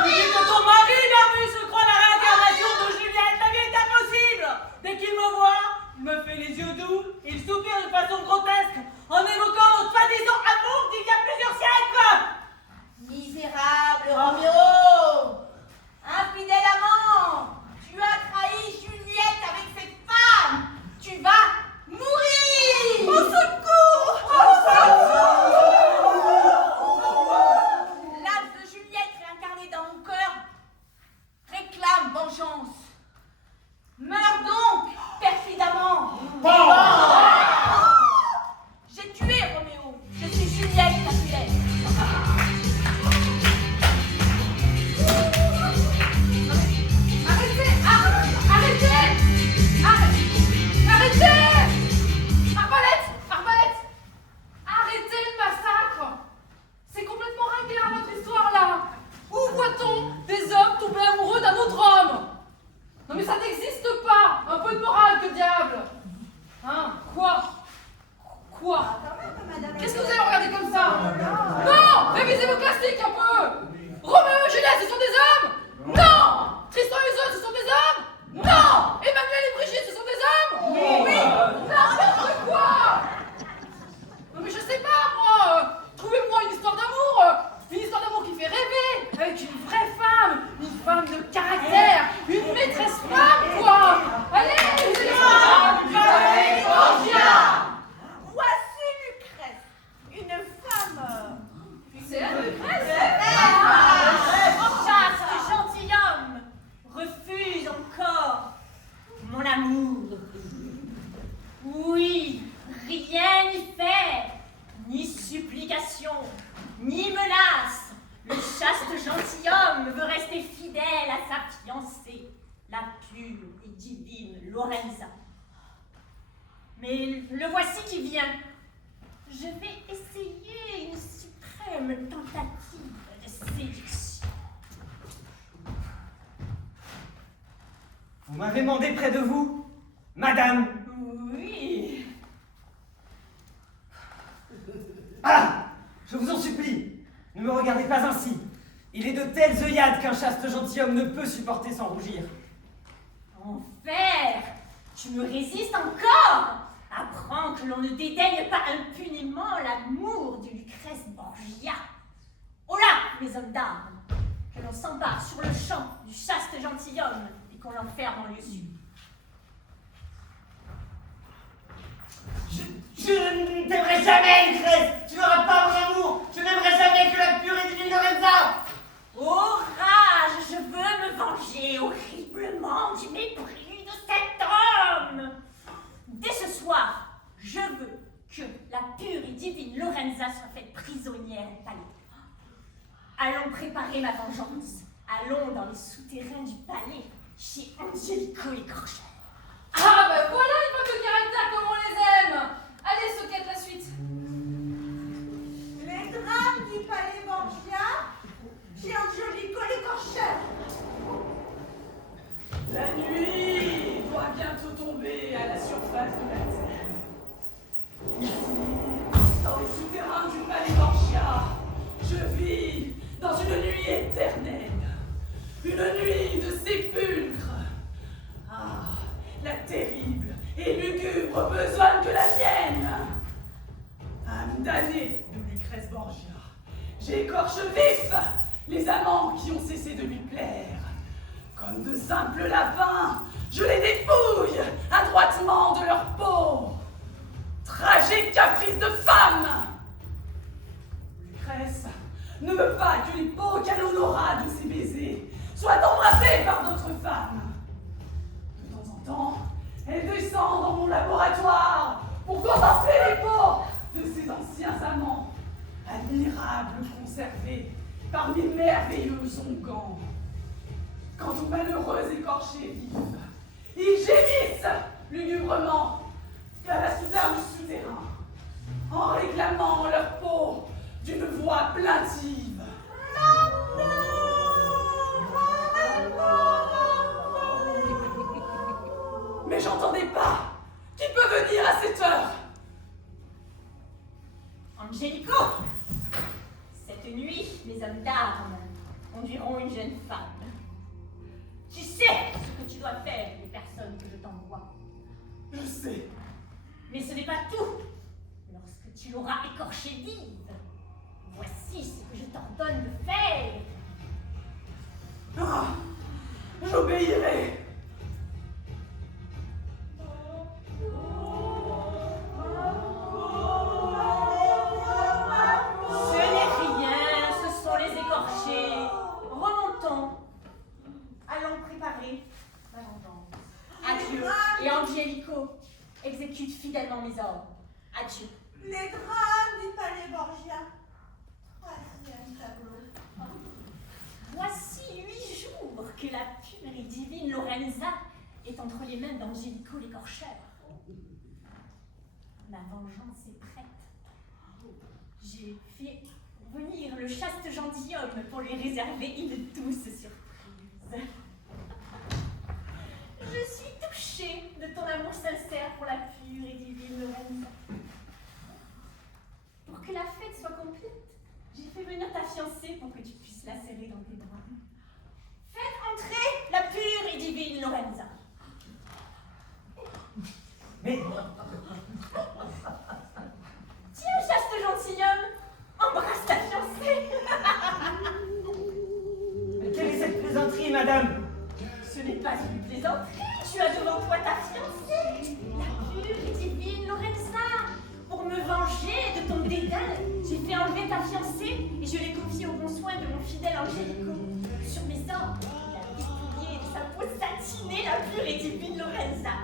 Mais c'est que ton mari, Barbu, se croit la réincarnation de Juliette, la vie est impossible. Dès qu'il me voit, il me fait les yeux doux, il soupire de façon grotesque en évoquant notre soi-disant amour d'il y a plusieurs siècles. Misérable Roméo! Infidèle amant! Tu as trahi Juliette avec cette femme! Tu vas mourir! Au secours! L'âme de Juliette réincarnée dans mon cœur réclame vengeance. Meurs donc, perfidamment! J'ai tué Roméo. Je suis Juliette Capulet. Arrêtez le massacre! C'est complètement ringard votre histoire là! Où voit-on des hommes tombés amoureux d'un autre homme? Non mais ça n'existe pas! Un peu de morale, que diable! Hein? Quoi? Qu'est-ce que vous allez regarder comme ça? Non! Révisez vos classiques un peu! Roméo et Juliette, ce sont des hommes? Non! Tristan et Isolde, ce sont des hommes? Non! Emmanuel et Brigitte, ce sont des hommes? Oui! N'importe quoi! Non mais je sais pas, moi! Trouvez-moi une histoire d'amour qui fait rêver, avec une vraie femme, une femme de caractère, une maîtresse femme, quoi! Allez, Voici Lucrèce, une femme. c'est elle, Lucrèce? Chaste gentilhomme, refuse encore mon amour. Oui, rien n'y fait, ni supplication, ni menace. Le chaste gentilhomme veut rester fidèle à sa fiancée, la pure et divine Lorenza. Mais le voici qui vient. Je vais essayer une suprême tentative de séduction. Vous m'avez mandé près de vous, madame. Oui. Ah! Je vous en supplie, ne me regardez pas ainsi. Il est de telles œillades qu'un chaste gentilhomme ne peut supporter sans rougir. Enfer, tu me résistes encore. Apprends que l'on ne dédaigne pas impunément l'amour de Lucrèce Borgia. Oh là, mes hommes d'armes, que l'on s'empare sur le champ du chaste gentilhomme et qu'on l'enferme en lieu sûr. Je ne t'aimerai jamais, Lucrèce. Tu n'auras pas mon amour. Je n'aimerai jamais que la pure et divine Lorenza. Oh rage, je veux me venger horriblement du mépris de cet homme. Dès ce soir, je veux que la pure et divine Lorenza soit faite prisonnière au palais. Allons préparer ma vengeance. Allons dans les souterrains du palais, chez Angelico et Corchel. Ah ben voilà une femme de caractère comme on les aime! Allez, Soquette, la suite! Les drames du palais Borgia, chez Angelico et Corchel. La nuit doit bientôt tomber à la surface de la terre. Ici, dans les souterrains du palais Borgia, je vis dans une nuit éternelle, une nuit de sépulcre. Ah, la terrible et lugubre besogne de la mienne. Âme damnée de Lucrèce Borgia, j'écorche vif les amants qui ont cessé de lui plaire. Comme de simples lapins, je les dépouille adroitement de leur peau. Tragique caprice de femme! Lucrèce ne veut pas que les peaux qu'elle honora de ses baisers soient embrassées par d'autres femmes. De temps en temps, conservés par mes merveilleux onguents. Quant aux malheureux écorchés vifs, ils gémissent lugubrement à la souterrain du souterrain, en réclamant leur peau d'une voix plaintive. Mais j'entendais pas. Qui peut venir à cette heure? Angelico, cette nuit, mes hommes d'armes conduiront une jeune femme. Tu sais ce que tu dois faire des personnes que je t'envoie. Je sais. Mais ce n'est pas tout. Lorsque tu l'auras écorchée vive, voici ce que je t'ordonne de faire. Ah, j'obéirai. Ce n'est rien, ce sont les écorchés. Remontons. Allons préparer ma vengeance. Adieu. Et Angelico, exécute fidèlement mes ordres. Adieu. Les drames du palais Borgia. Troisième tableau. Voici 8 jours que la pure et divine Lorenza est entre les mains d'Angelico l'écorcheur. Ma vengeance est prête. J'ai fait venir le chaste gentilhomme pour lui réserver une douce surprise. Je suis touchée de ton amour sincère pour la pure et divine Lorenza. Pour que la fête soit complète, j'ai fait venir ta fiancée pour que tu puisses la serrer dans tes bras. Faites entrer la pure et divine Lorenza. Mais Tiens, chaste gentilhomme, embrasse ta fiancée. mais quelle est cette plaisanterie, madame? Ce n'est pas une plaisanterie, tu as devant toi ta fiancée, la pure et divine Lorenza. Pour me venger de ton dédain, j'ai fait enlever ta fiancée et je l'ai confiée au bon soin de mon fidèle Angelico. Sur mes ordres, il a dépouillé de sa peau satinée la pure et divine Lorenza.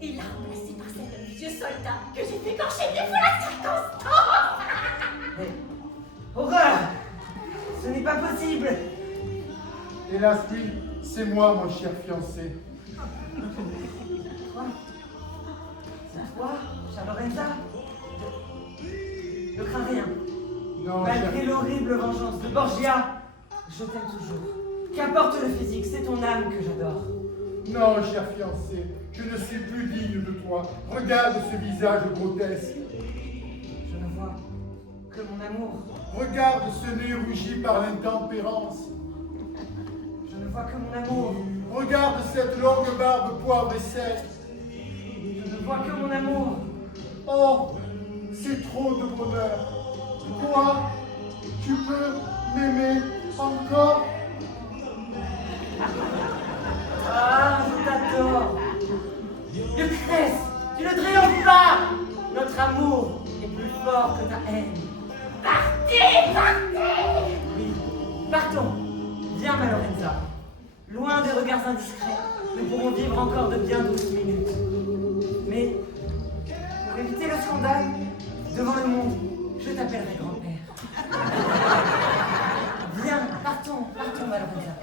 Et l'a remplacée par cet vieux soldat que j'ai fait écorcher vif pour la circonstance. Mais... horreur! Ce n'est pas possible! Hélas, oui, c'est moi, mon cher fiancé. Quoi? C'est toi, chère Lorenza? Ne crains rien. Non, Malgré cher... l'horrible vengeance de Borgia, je t'aime toujours. Qu'importe le physique, c'est ton âme que j'adore. Non, cher fiancé, je ne suis plus digne de toi. Regarde ce visage grotesque. Je ne vois que mon amour. Regarde ce nez rougi par l'intempérance. Je ne vois que mon amour. Regarde cette longue barbe poivre et sel. Je ne vois que mon amour. Oh, c'est trop de bonheur. Toi, tu peux m'aimer encore? Ah, je t'adore. Lucrèce, tu ne triomphes pas. Notre amour est plus fort que ta haine. Partez, partez. Oui, partons. Viens, ma Lorenza. Loin des regards indiscrets, nous pourrons vivre encore de bien douces minutes. Mais, pour éviter le scandale, devant le monde, je t'appellerai grand-père. Viens, partons, ma Lorenza.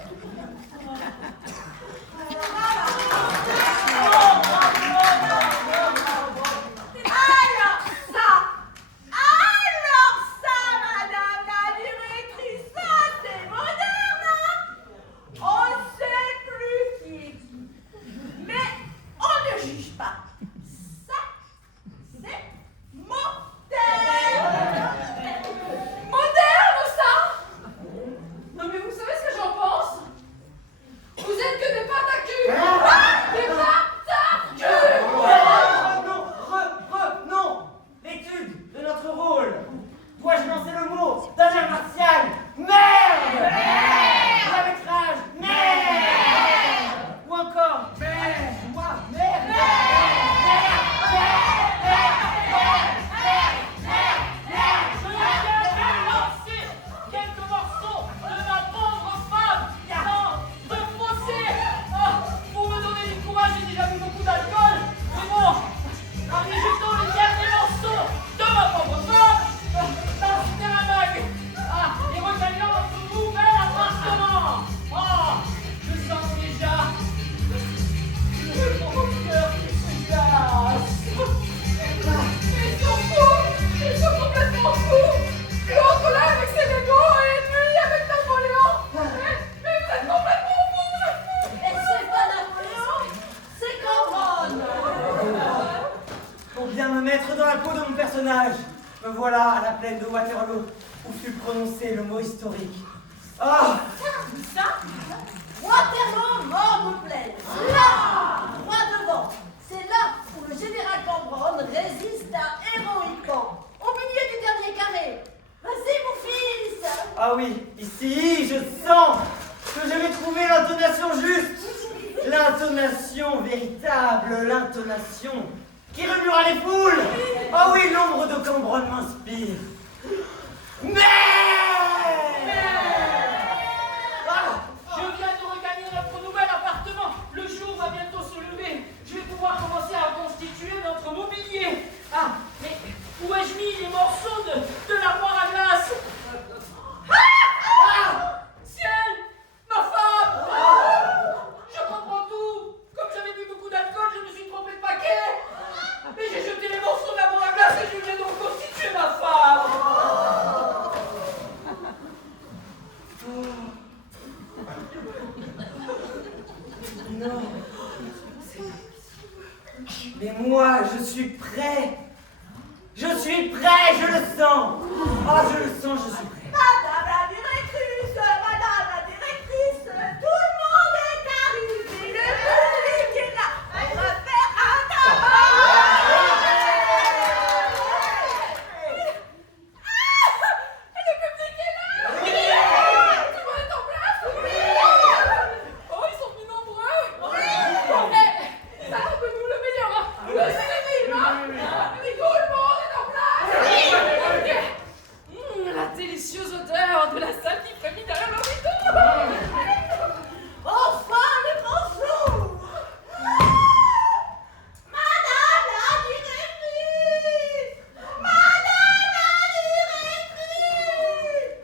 Alors ça, madame la directrice, ça c'est moderne, hein? On ne sait plus qui est qui. Mais on ne juge pas. Ça, c'est moderne. Moderne, ça? Non, mais vous savez ce que j'en pense? Vous êtes personnage. Me voilà à la plaine de Waterloo, où fut prononcé le mot historique. Ah! Ça, Waterloo, mort de plaine. Là, droit devant. C'est là où le général Cambronne résista héroïquement, au milieu du dernier carré. Vas-y, mon fils. Ah oui, ici, je sens que je vais trouver l'intonation juste. L'intonation véritable, l'intonation qui remuera les foules. Ah oui, l'ombre de Cambronne m'inspire. Mais Ah, je viens de regagner notre nouvel appartement. Le jour va bientôt se lever. Je vais pouvoir commencer à constituer notre mobilier. Ah, mais où ai-je mis les morceaux de l'armoire à glace? Ah, ciel, ma femme! Je comprends tout. Comme j'avais bu beaucoup d'alcool, je me suis trompé de paquet. Mais j'ai jeté les morceaux de l'armoire à glace et je vais donc constituer ma femme. non. Mais moi, je suis prêt. Je suis prêt, je le sens. Ah, je le sens, je suis prêt. Madame la directrice, tout le monde est arrivé. Le public est là. On va faire un tabac. Le public est là! Oui! Tout le monde est en place? Oui! Oh, ils sont plus nombreux! Oui! Bon, ça reste nous le meilleur, hein! Le cinéma, hein! Tout le monde est en place! Oui! Ok. La délicieuse odeur de la salle qui frémit derrière le rideau! Enfin, le grand jour. Madame la directrice! Madame la directrice!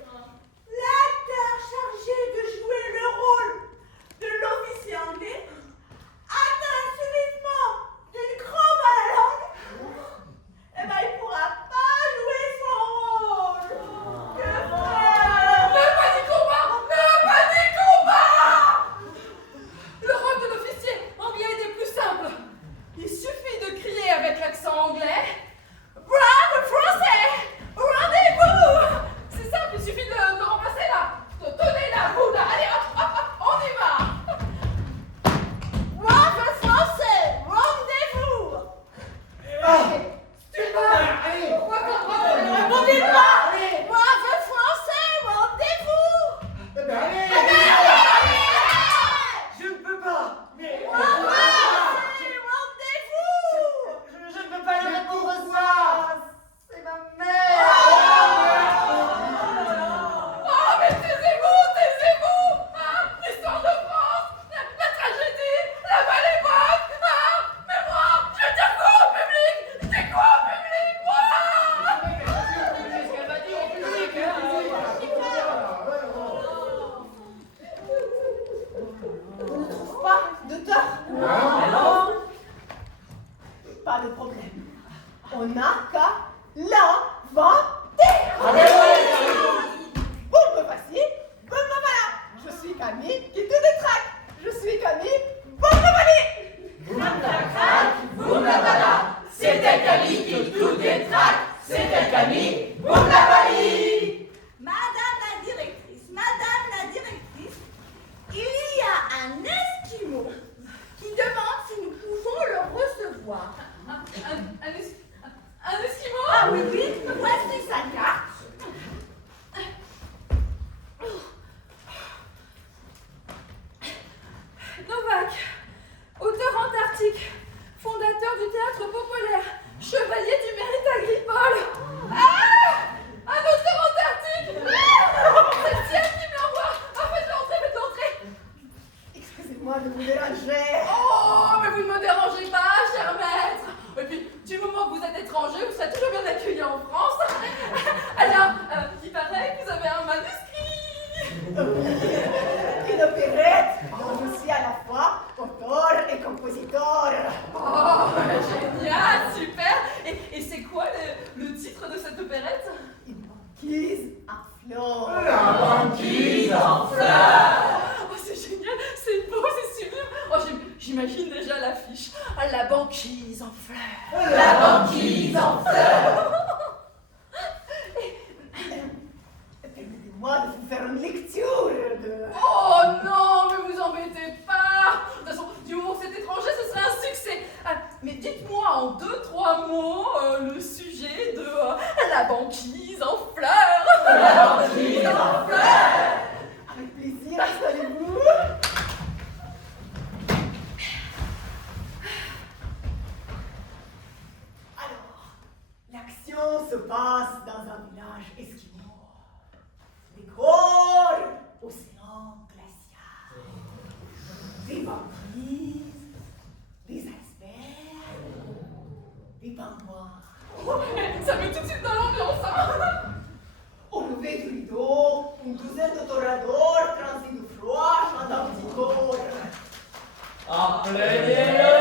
L'acteur chargé de jouer le rôle de l'officier anglais atteint subitement d'une crampe à la langue. Eh ben, il pourra pas jouer son rôle. Que faire? Ne paniquons pas! Ne paniquons pas! Le rôle de l'officier anglais est des plus simples. Il suffit de crier avec l'accent anglais. Brave français! Rendez-vous! C'est simple, il suffit de remplacer là. De donner la roue là. Allez, hop, hop, hop, on y va! Brave français, rendez-vous. Stupide! Pourquoi comprendre? Ne répondez pas. Brave français, rendez-vous. Je ne peux pas. Brave français, rendez-vous. Je ne peux pas lui répondre ça. C'est ma mère. Oh, mais taisez-vous, taisez-vous! Ah, l'histoire de France, la tragédie, la belle époque! Ah, mais moi, je vais dire quoi au public? Je dis quoi au public, moi? Qu'est-ce qu'elle va dire au public, On ne trouve pas de tort? Non. Pas de problème. On n'a qu'à l'inventer. Vous me voici, vous me voilà. Je suis Camille qui te détraque. Je suis Camille, vous me voilà. Vous me voilà! C'était Camille qui tout détraque! C'était Camille, vous me la valide! Madame la directrice, il y a un esquimau qui demande si nous pouvons le recevoir. Un esquimau? Ah oui, oui, voici sa carte. Novak, auteur antarctique, fondateur du théâtre populaire, chevalier du mérite agricole. Ah! Un auteur antarctique! Ah! C'est le ciel qui me l'envoie! Ah, faites l'entrée! Excusez-moi de vous déranger. Oh, mais vous ne me dérangez pas, cher maître! Et puis, du moment que vous êtes étranger, vous serez toujours bien accueilli en France. Alors, il paraît que vous avez un manuscrit! Une opérette. Je suis à la fois auteur et compositeur. Oh, génial, super! Et c'est quoi le titre de cette opérette? Une banquise à fleurs. La banquise en fleurs! Oh, c'est génial, c'est beau, c'est sublime! Oh, j'imagine j'imagine déjà l'affiche. La banquise en fleurs. La banquise en fleurs. Permettez-moi de vous faire une lecture de... Oh non, mais vous embêtez pas. De toute façon, du moment que c'est étranger, ce serait un succès. Ah, mais dites-moi en 2-3 mots le sujet de la banquise en fleurs. La banquise en fleurs. Avec plaisir, installez-vous. Alors, l'action se passe dans un village esquimau. Décor, océan glacial. Des banquises, des icebergs, des pingouins. Ça met tout de suite dans l'ambiance. Hein. Au lever du rideau, une douzaine de toradors transis de froid chantant un petit cor. Appelez-le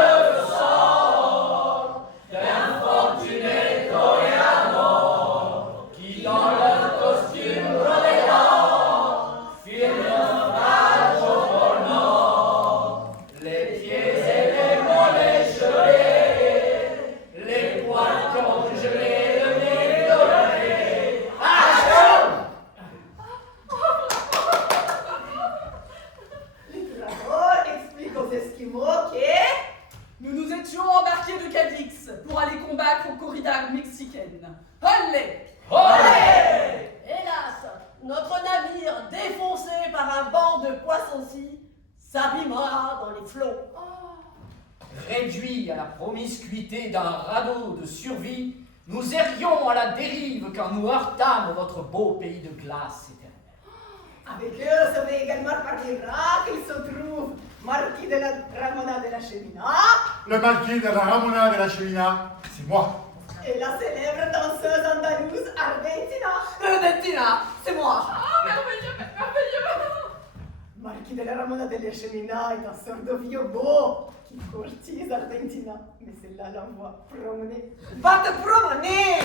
le sort d'un fortuné toréador qui dans leur costume brodéant firme un rage au pôle Nord. Les pieds et les mollets gelés, les poils congelés, le nez doré. Les toradors expliquent aux Esquimaux que... Nous nous étions embarqués de Cadix pour aller combattre aux corridas mexicaines. Allez! Hélas, notre navire, défoncé par un banc de poissons-ci, s'abîmera dans les flots. Réduits à la promiscuité d'un radeau de survie, nous errions à la dérive quand nous heurtâmes votre beau pays de glace éternelle. Avec eux, sauvé également par miracle, il se trouve Marquis de la Ramona de la Chemina Le marquis de la Ramona de la Chemina, c'est moi. et la célèbre danseuse andalouse Argentina. Argentina, c'est moi. Oh, merveilleux, merveilleux. Marquis de la Ramona de la Chemina est un sort de vieux beau qui courtise Argentina, mais celle-là l'envoie promener. Va te promener.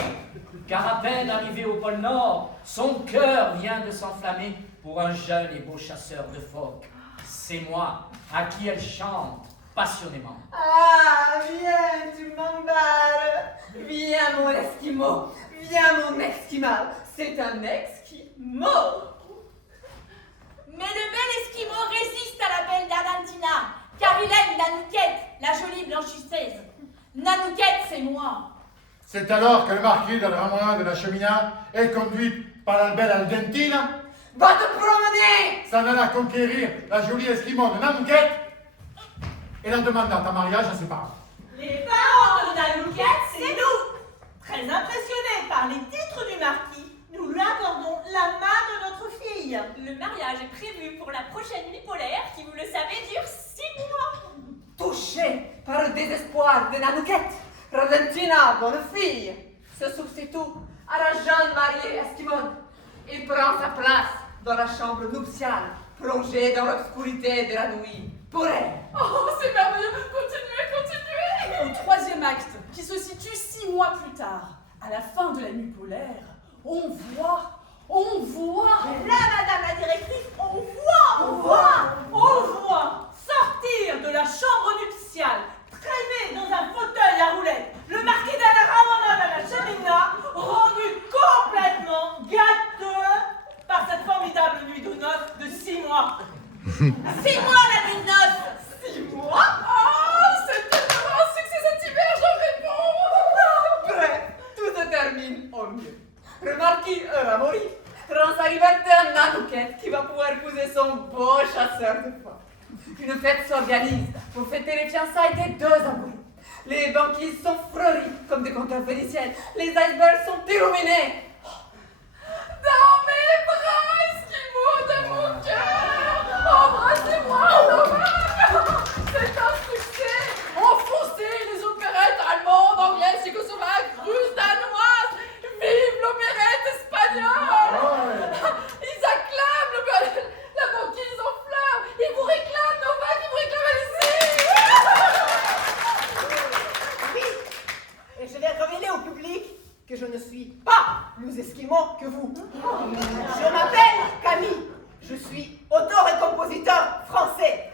Car à peine arrivé au pôle Nord, son cœur vient de s'enflammer pour un jeune et beau chasseur de phoques. C'est moi à qui elle chante passionnément. Ah, viens, tu m'emballes. Viens, mon esquimau. Viens, mon esquimal. C'est un esquimau. Mais le bel Esquimau résiste à la belle d'Argentina, car il aime Nanouquette, la jolie blanchisseuse. Nanouquette, c'est moi. C'est alors que le marquis de la Ramona de la Chemina est conduite par la belle Argentina, Va te promener. s'en alla conquérir la jolie Esquimau de Nanouquette et la demanda en mariage à ses parents. Les parents de Nanouquette, c'est nous. Très impressionnés par les titres du marquis, nous lui accordons la main de notre fille. Le mariage est prévu pour la prochaine nuit polaire qui, vous le savez, dure 6 mois. Touché par le désespoir de Nanouquette, Argentina, bonne fille, se substitue à la jeune mariée esquimaude et prend sa place dans la chambre nuptiale, plongée dans l'obscurité de la nuit. Pour elle. Oh, c'est merveilleux. Continuez, continuez. Au troisième acte, qui se situe 6 mois plus tard, à la fin de la nuit polaire, on voit. Et là, madame la directrice, on voit Sortir de la chambre nuptiale, traîner dans un fauteuil à roulettes, le marquis de la Ramona de la Chemina, rendu complètement gâteux par cette formidable nuit de noces de 6 mois. 6 mois la nuit de noces. 6 mois. Oh, c'est tellement un succès cet hiver, j'en réponds. Bref, tout se termine au mieux. Le marquis Ramori rend sa liberté à Nanouquette qui va pouvoir épouser son beau chasseur de phoques. Une fête s'organise pour fêter les fiançailles des deux amoureux. Les banquises sont fleuries comme des compteurs vénitiennes. Les icebergs sont illuminés. Dans mes bras, Esquimau de mon cœur. Embrassez-moi en hommage. C'est un succès. Enfoncez les opérettes allemandes, anglaises, tchécoslovaques, russes, danoises. Vive l'opérette espagnole. Ils acclament la banquise en fleurs. Ils vous réclament, Novak, ils vous réclament ici. Oui, et je vais révéler au public que je ne suis pas plus esquimau que vous. Je m'appelle Camille. Je suis auteur et compositeur français.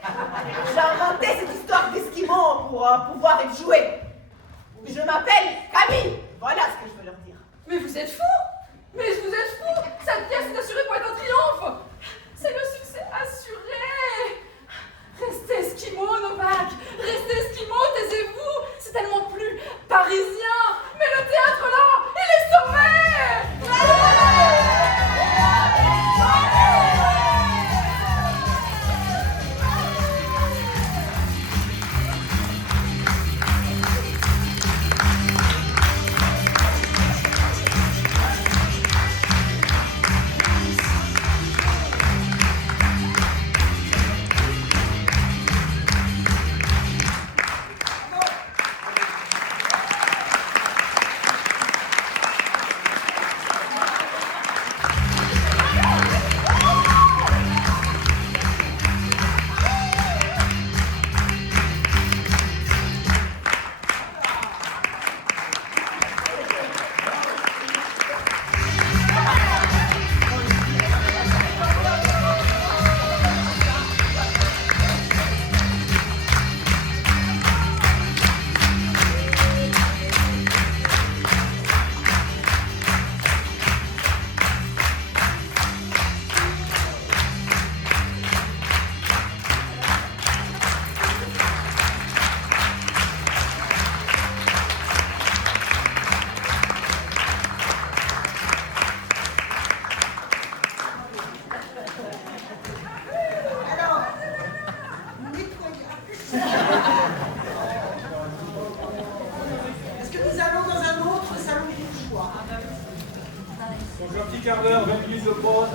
J'ai inventé cette histoire d'Esquimaux pour pouvoir y jouer. Je m'appelle Camille. Voilà ce que je veux leur dire. Mais vous êtes fous! Mais vous êtes fous! Cette pièce est assurée pour être un triomphe! C'est le succès assuré! Restez Esquimaux, Novak! Restez Esquimaux, taisez-vous! C'est tellement plus parisien! Mais le théâtre là, il est sauvé! Est-ce que nous allons dans un autre salon bourgeois? Donc un petit quart d'heure, 20 minutes de pause.